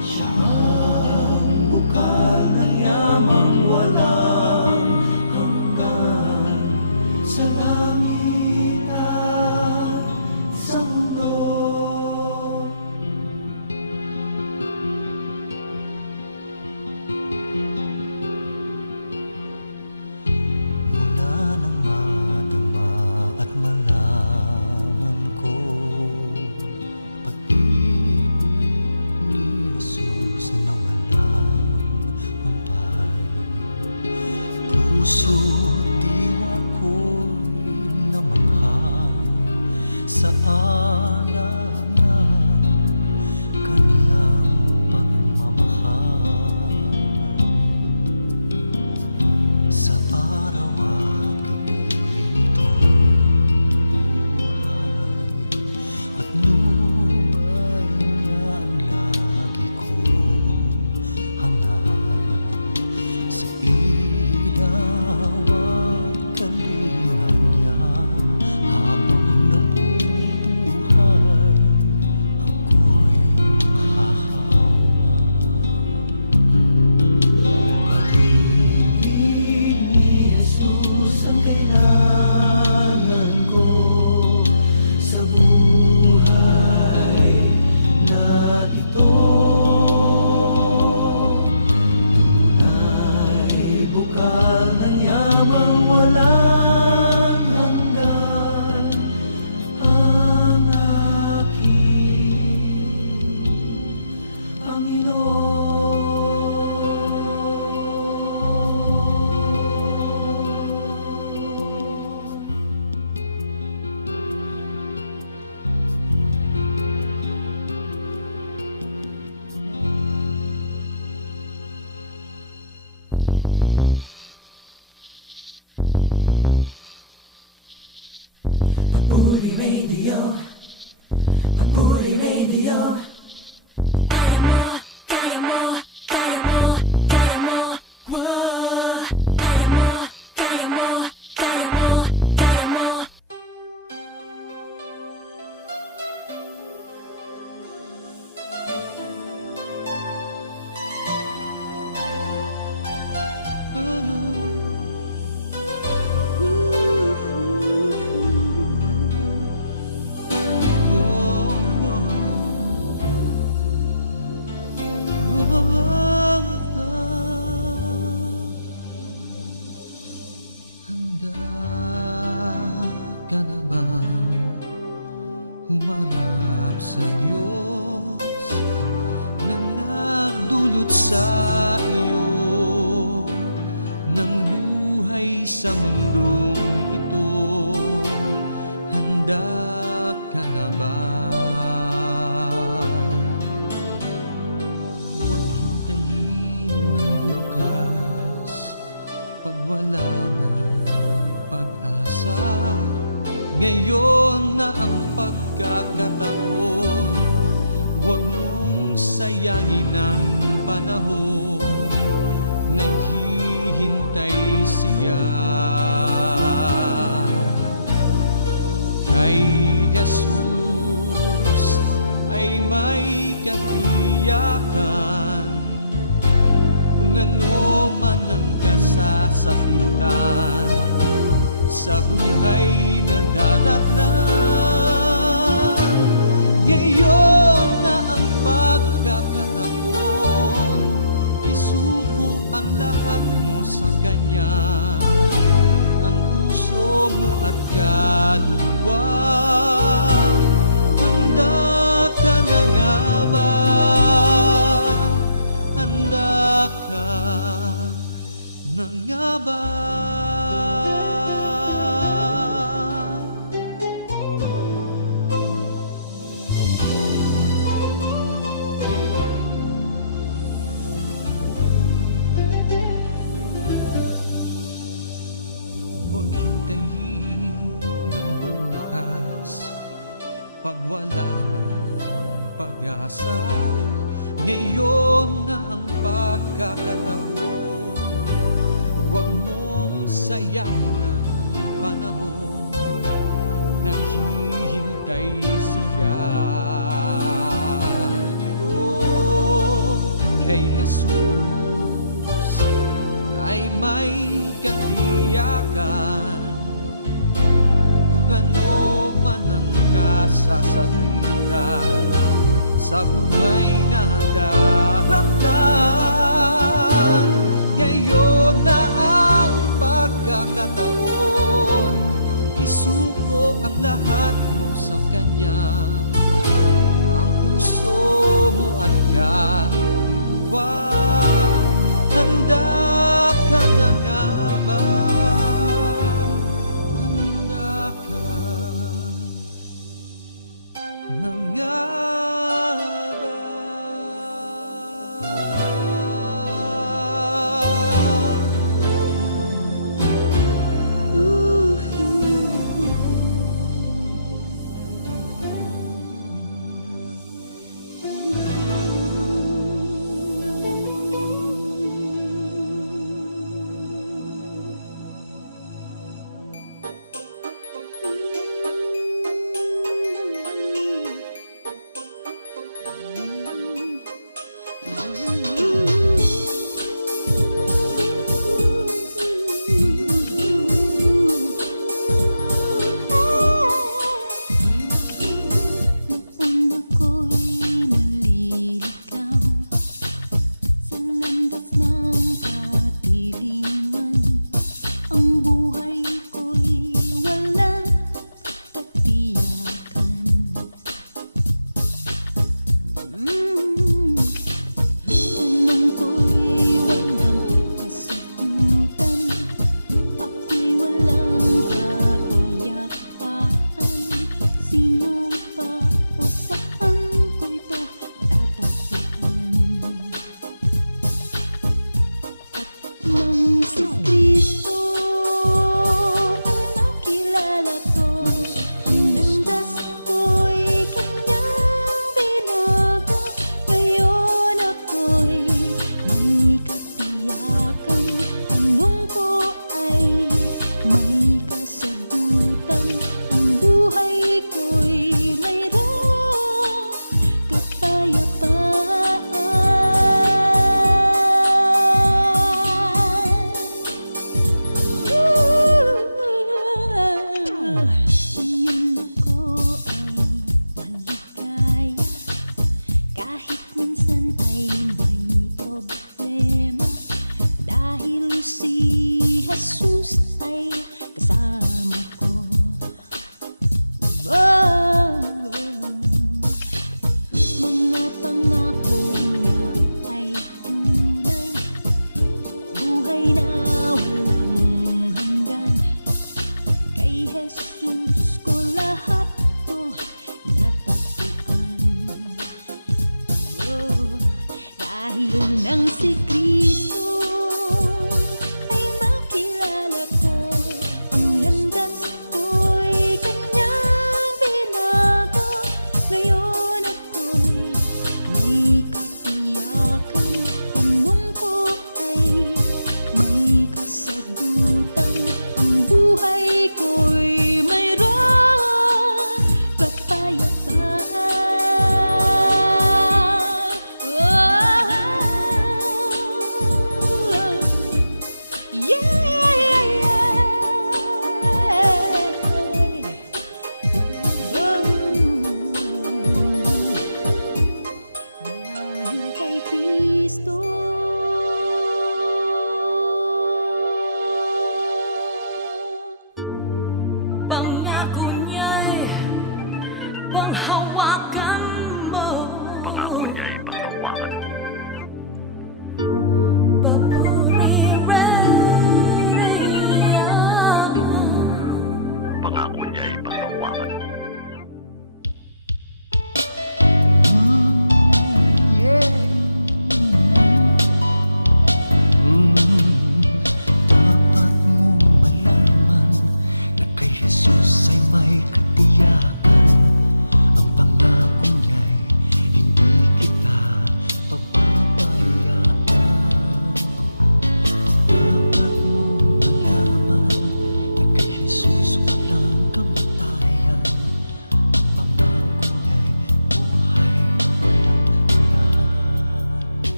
Siya ang bukal ng yamang walang hanggan, sa langit at sa mundo. Mula nang madama at malaman ko, pag-ibig ni Jesus na walang humpay, puso't diwa ko'y namangha sa alam ng kaniyang pagmamahal. Sa araw at gabi nitong buhay, patnubay niya ang lagi kong hangad. Sa ilaw at kalinga niya, habang nabubuhay, ako'y maghahawak. Pag-ibig ni Jesus ang kailangan ko sa buhay na ito. Tunay bukal ng yamang walang hanggan, ang aking Panginoon. Papuri Radio, Papuri Radio. Kaya mo, kaya mo, kaya mo, kaya mo. Wow. Kaya mo, kaya mo, kaya mo, kaya mo. Handa ka na bang humarap sa Diyos na nagdulot sa iyo ng buhay sa mundong ito? Handa ka na ba? Huwag hintayin ng bukas, pag wala ng pag-asa. Ngayon na ang pagkakataon, huwag mong sayangin ang panahon. Naghihintay siya. Kay Jesus ay may katiyakan, kung ano man ang kasasapitan sa buhay na daratnan. Ngayon na ang pagkakataon, isuko ang lahat wala ng pag-asa. Ngayon na ang pagkakataon, huwag mong sayangin ang panahon. Naghihintay siya. Oh, kay Jesus ay may katiyakan. Kung ano man ang kasasabitan sa buhay na daragdan, ngayon na ang pagkakataon. Isuko ang lahat mo sa Kanya, ang puso mo at kaluluwa. Handa ka na nga ba? Handa ka na nga ba? Noon ako'y naliligaw sa landas ng katiliman. Ang buhay ko'y walang katiyakan. Tanong ko'y walang kasagutan. Ako'y walang kapayapaan. Sino pa o saan ko ito tatagpuan? At nang si Kristo ay makilala ko, ang landas ko'y Kanyang binago. Ngayon ako'y may katiyakan. Tanong ko ay may kasagutan. Ang buhay ko'y mayroong kapayapaan. Iyon ako ay maligaya, kahit minsan ay may problema. Dahil si Jesus ay kasama ko. Mga pangako niya ay tunay, buhay na walang hanggan. Kay Jesus ko lahat to natagpuan. Dahil nang si Kristo ay makilala ko, ang landas ko'y Kanyang binago. Ngayon ako'y may katiyakan. Tanong ko ay may kasagutan. Ang buhay ko'y mayroong kapayapaan.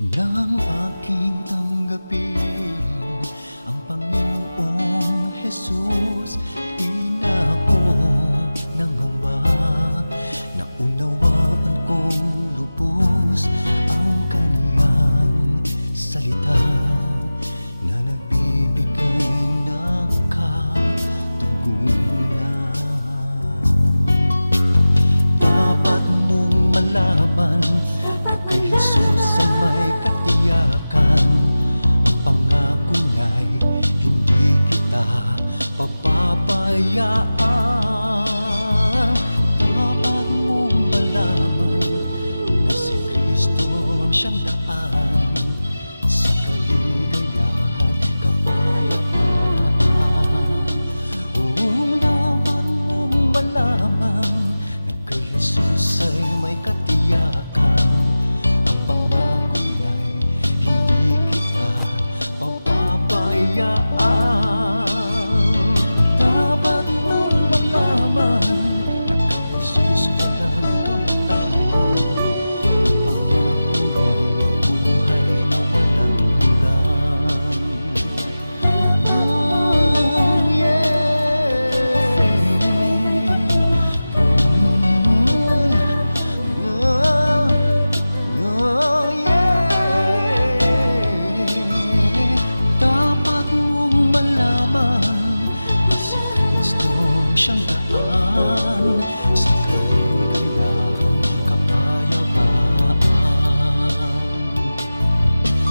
nang aking tanggapin ang Panginoong Jesus. Di na ako nangamba, naunawaan kong lubos ang kaniyang salita na nagbibigay ng katugunan. Dapat mong malaman na kay Jesus ay may katiyakan. Ang pangako niya'y hindi kita papabayaan. Dapat mong malaman na si Kristo ang siyang daan sa kaligayahan, kapayapaan. Dapat mong malaman na kay Jesus ay may katiyakan. Ang pangako niya'y hindi kita papabayaan. Dapat mong malaman na kay Jesus walang kamatayan. Ang pangako niya'y buhay na walang hanggan. Oh, dapat mong malaman na si Kristo ang siyang daan sa kaligayahan, kapayapaan.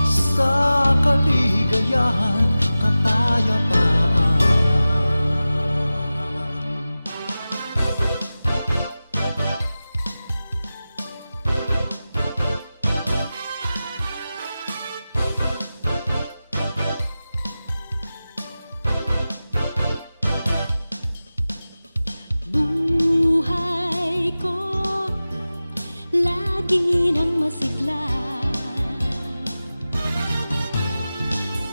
Sa kaligayahan, kapayapaan. Buhay ko lagi nang masigla.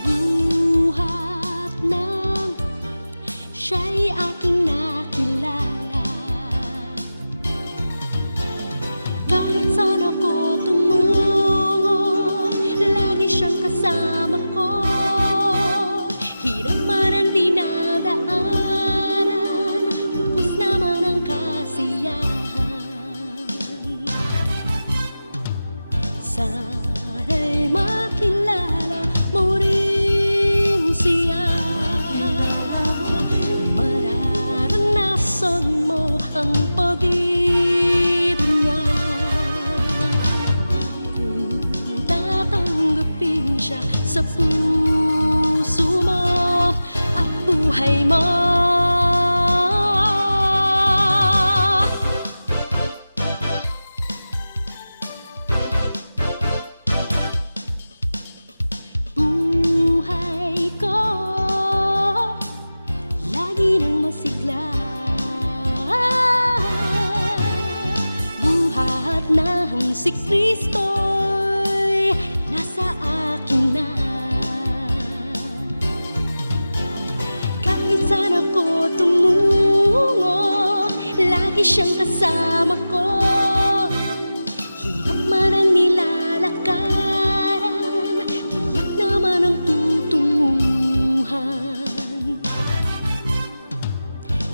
Buhat nang siya'y aking nakilala. Kahit saan ako tumungo, lagi siyang kasama ko. Hirap man ang dinadaanan, lubos naman ang kasiyahan. Sana'y makilala mo rin siya. Mararanasan mo ang pag-ibig niya. Kung tatanggapin siya sa puso mo at buhay mo. Buhay ko lagi nang masigla. Buhat nang si Kristo'y nasa akin na. Kahit saan ako tumungo, lagi siyang kasama ko. Hirap man ang nilalakaran, tiyak naman ang tutunguhan.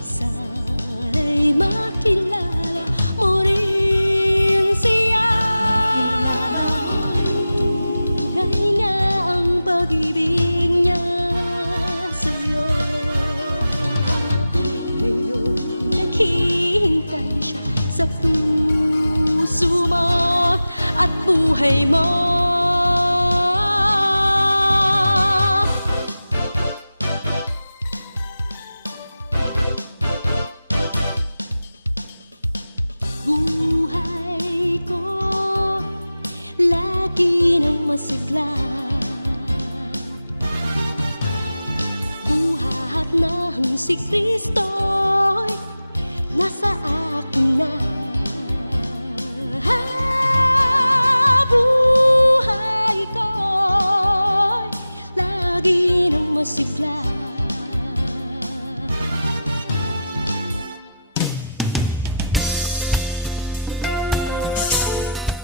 Sana'y makilala mo rin siya. Tunay nga ang pag-ibig niya sa'yo. Ngayon naghihintay siya sa puso mo at buhay mo. Buhay ko lagi nang masigla. Buhat nang si Kristo'y nasa akin na. Buhay ko lagi nang masigla.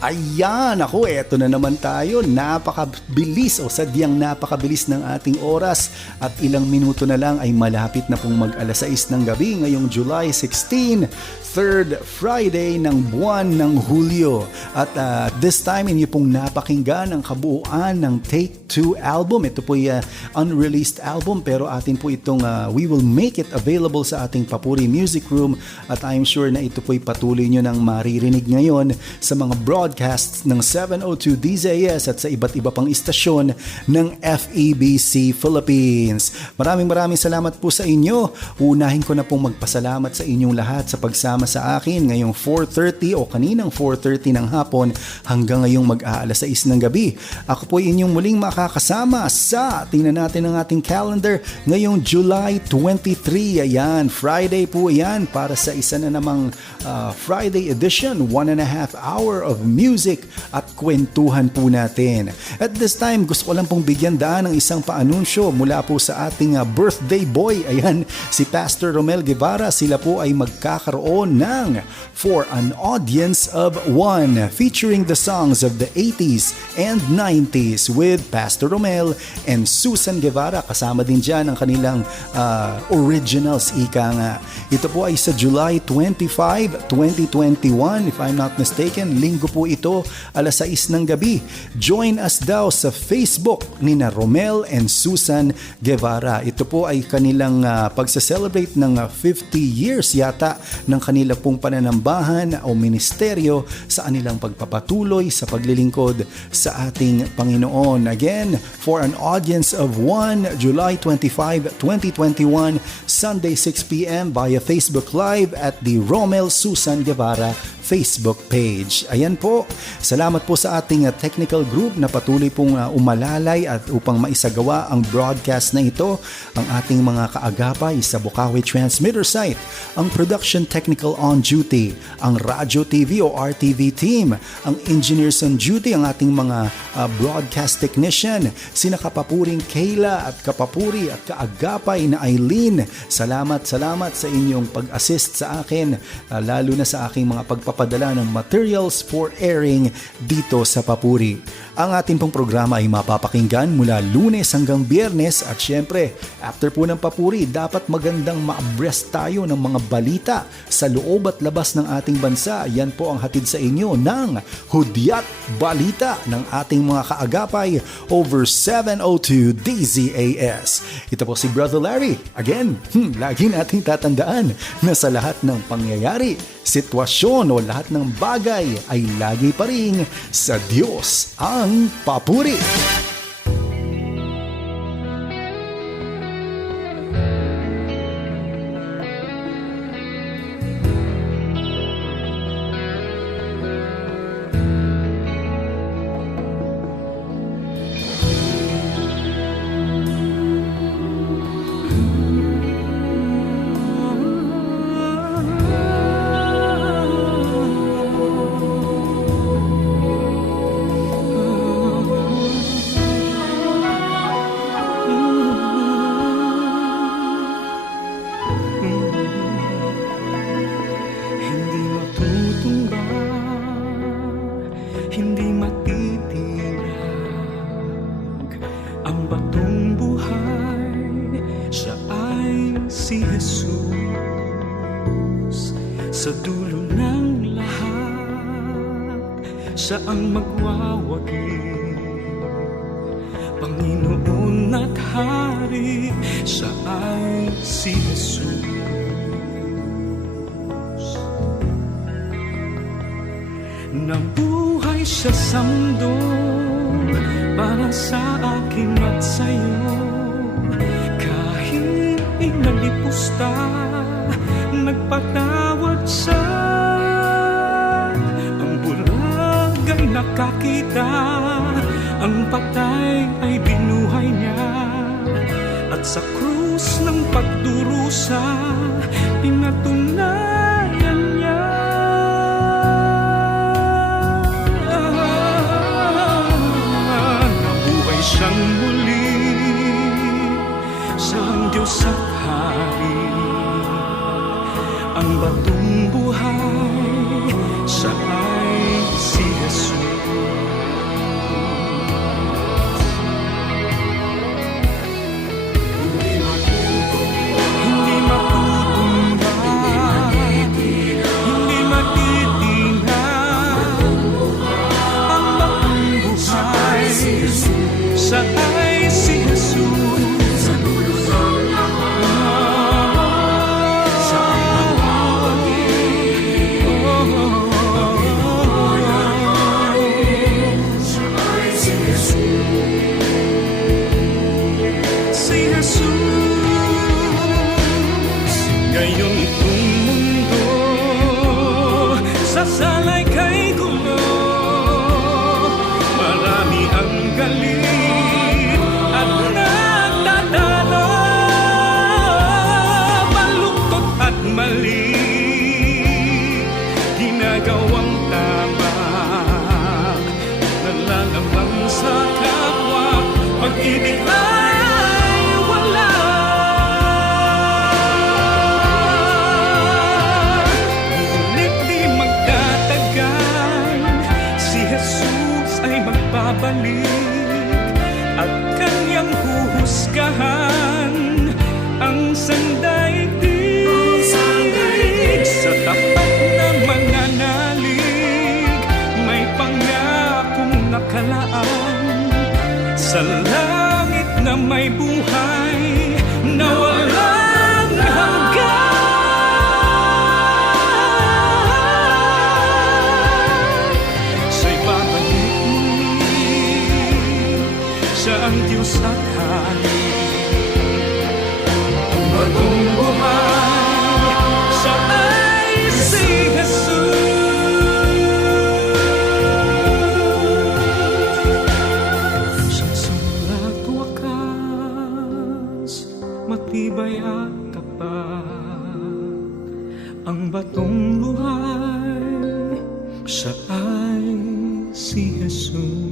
Ayan, ako, eto na naman tayo. Napakabilis o sadyang napakabilis ng ating oras at ilang minuto na lang ay malapit na pong mag-alas 6 ng gabi ngayong July 16, third Friday ng buwan ng Hulyo. At this time, inyo pong napakinggan ang kabuuan ng Take 2 album. Ito po ay unreleased album pero atin po itong we will make it available sa ating Papuri Music Room at I'm sure na ito po ay patuloy nyo nang maririnig ngayon sa mga broadcasts ng 702 DZAS at sa iba't iba pang istasyon ng FEBC Philippines. Maraming salamat po sa inyo. Unahin ko na pong magpasalamat sa inyong lahat sa pagsama sa akin ngayong 4:30 o kaninang 4:30 ng hapon hanggang ngayong mag-aalas 6 ng gabi. Ako po ay inyong muling makakasama sa, tingnan natin ang ating calendar, ngayong July 23. Ayan, Friday po yan para sa isa na namang Friday edition, 1.5 hour of music at kwentuhan po natin. At this time, gusto ko lang pong bigyan daan ng isang paanunsyo mula po sa ating birthday boy. Ayan, si Pastor Romel Guevara. Sila po ay magkakaroon ng For an Audience of One featuring the songs of the 80s and 90s with Pastor Romel and Susan Guevara. Kasama din dyan ang kanilang originals, ika nga. Ito po ay sa July 25, 2021, if I'm not mistaken. Linggo po ito, alas 6 ng gabi. Join us daw sa Facebook ni na Romel and Susan Guevara. Ito po ay kanilang pagsa-celebrate ng 50 years yata ng kanila pong pananambahan o ministeryo sa kanilang pagpapatuloy sa paglilingkod sa ating Panginoon. Again, For an Audience of One, July 25, 2021, Sunday 6 p.m. via Facebook Live at the Romel Susan Guevara Facebook page. Ayan po. Salamat po sa ating technical group na patuloy pong umalalay at upang maisagawa ang broadcast na ito. Ang ating mga kaagapay sa Bukawi Transmitter Site, ang Production Technical on Duty, ang Radio TV o RTV team, ang Engineers on Duty, ang ating mga broadcast technician, sina Kapapuring Kayla at Kapapuri at kaagapay na Eileen. Salamat sa inyong pag-assist sa akin, lalo na sa aking mga pagpapadala ng materials for airing dito sa Papuri. Ang ating pong programa ay mapapakinggan mula Lunes hanggang Biyernes at syempre, after po ng Papuri, dapat magandang ma-abreast tayo ng mga balita sa loob at labas ng ating bansa. Yan po ang hatid sa inyo ng Hudyat Balita ng ating mga kaagapay over 702 DZAS. Ito po si Brother Larry. Again, lagi nating tatandaan na sa lahat ng pangyayari, sitwasyon o lahat ng bagay ay lagi pa rin sa Diyos ang papuri. Nabuhay siya sa mundo para sa akin at sa'yo. Kahit inalipusta, nagpatawad siya. Ang bulag ay nakakita, ang patay ay binuhay niya. At sa krus ng pagdurusa, pinatunayan niya. Nabuhay siyang muli, siyang Diyos at Hari. Ang batong buhay, siya ay si Jesus. pag-ibig ay wala. Ngunit di magtatagal, si Jesus ay magbabalik at kanyang huhusgahan ang sandaigdig. Sa tapat na mananalig, may pangakong nakalaan. Sa langit na may buhay na walang hanggan. Siya'y babalik siya ang Diyos at Hari. Bagong buhay, siya ay si Jesus. Siyang simula't wakas, matibay at tapat. Ang batong buhay, siya ay si Jesus.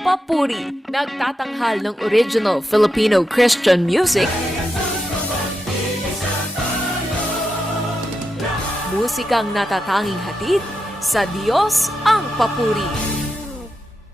Papuri, nagtatanghal ng original Filipino Christian music. Musikang natatanging hatid, sa Diyos ang papuri.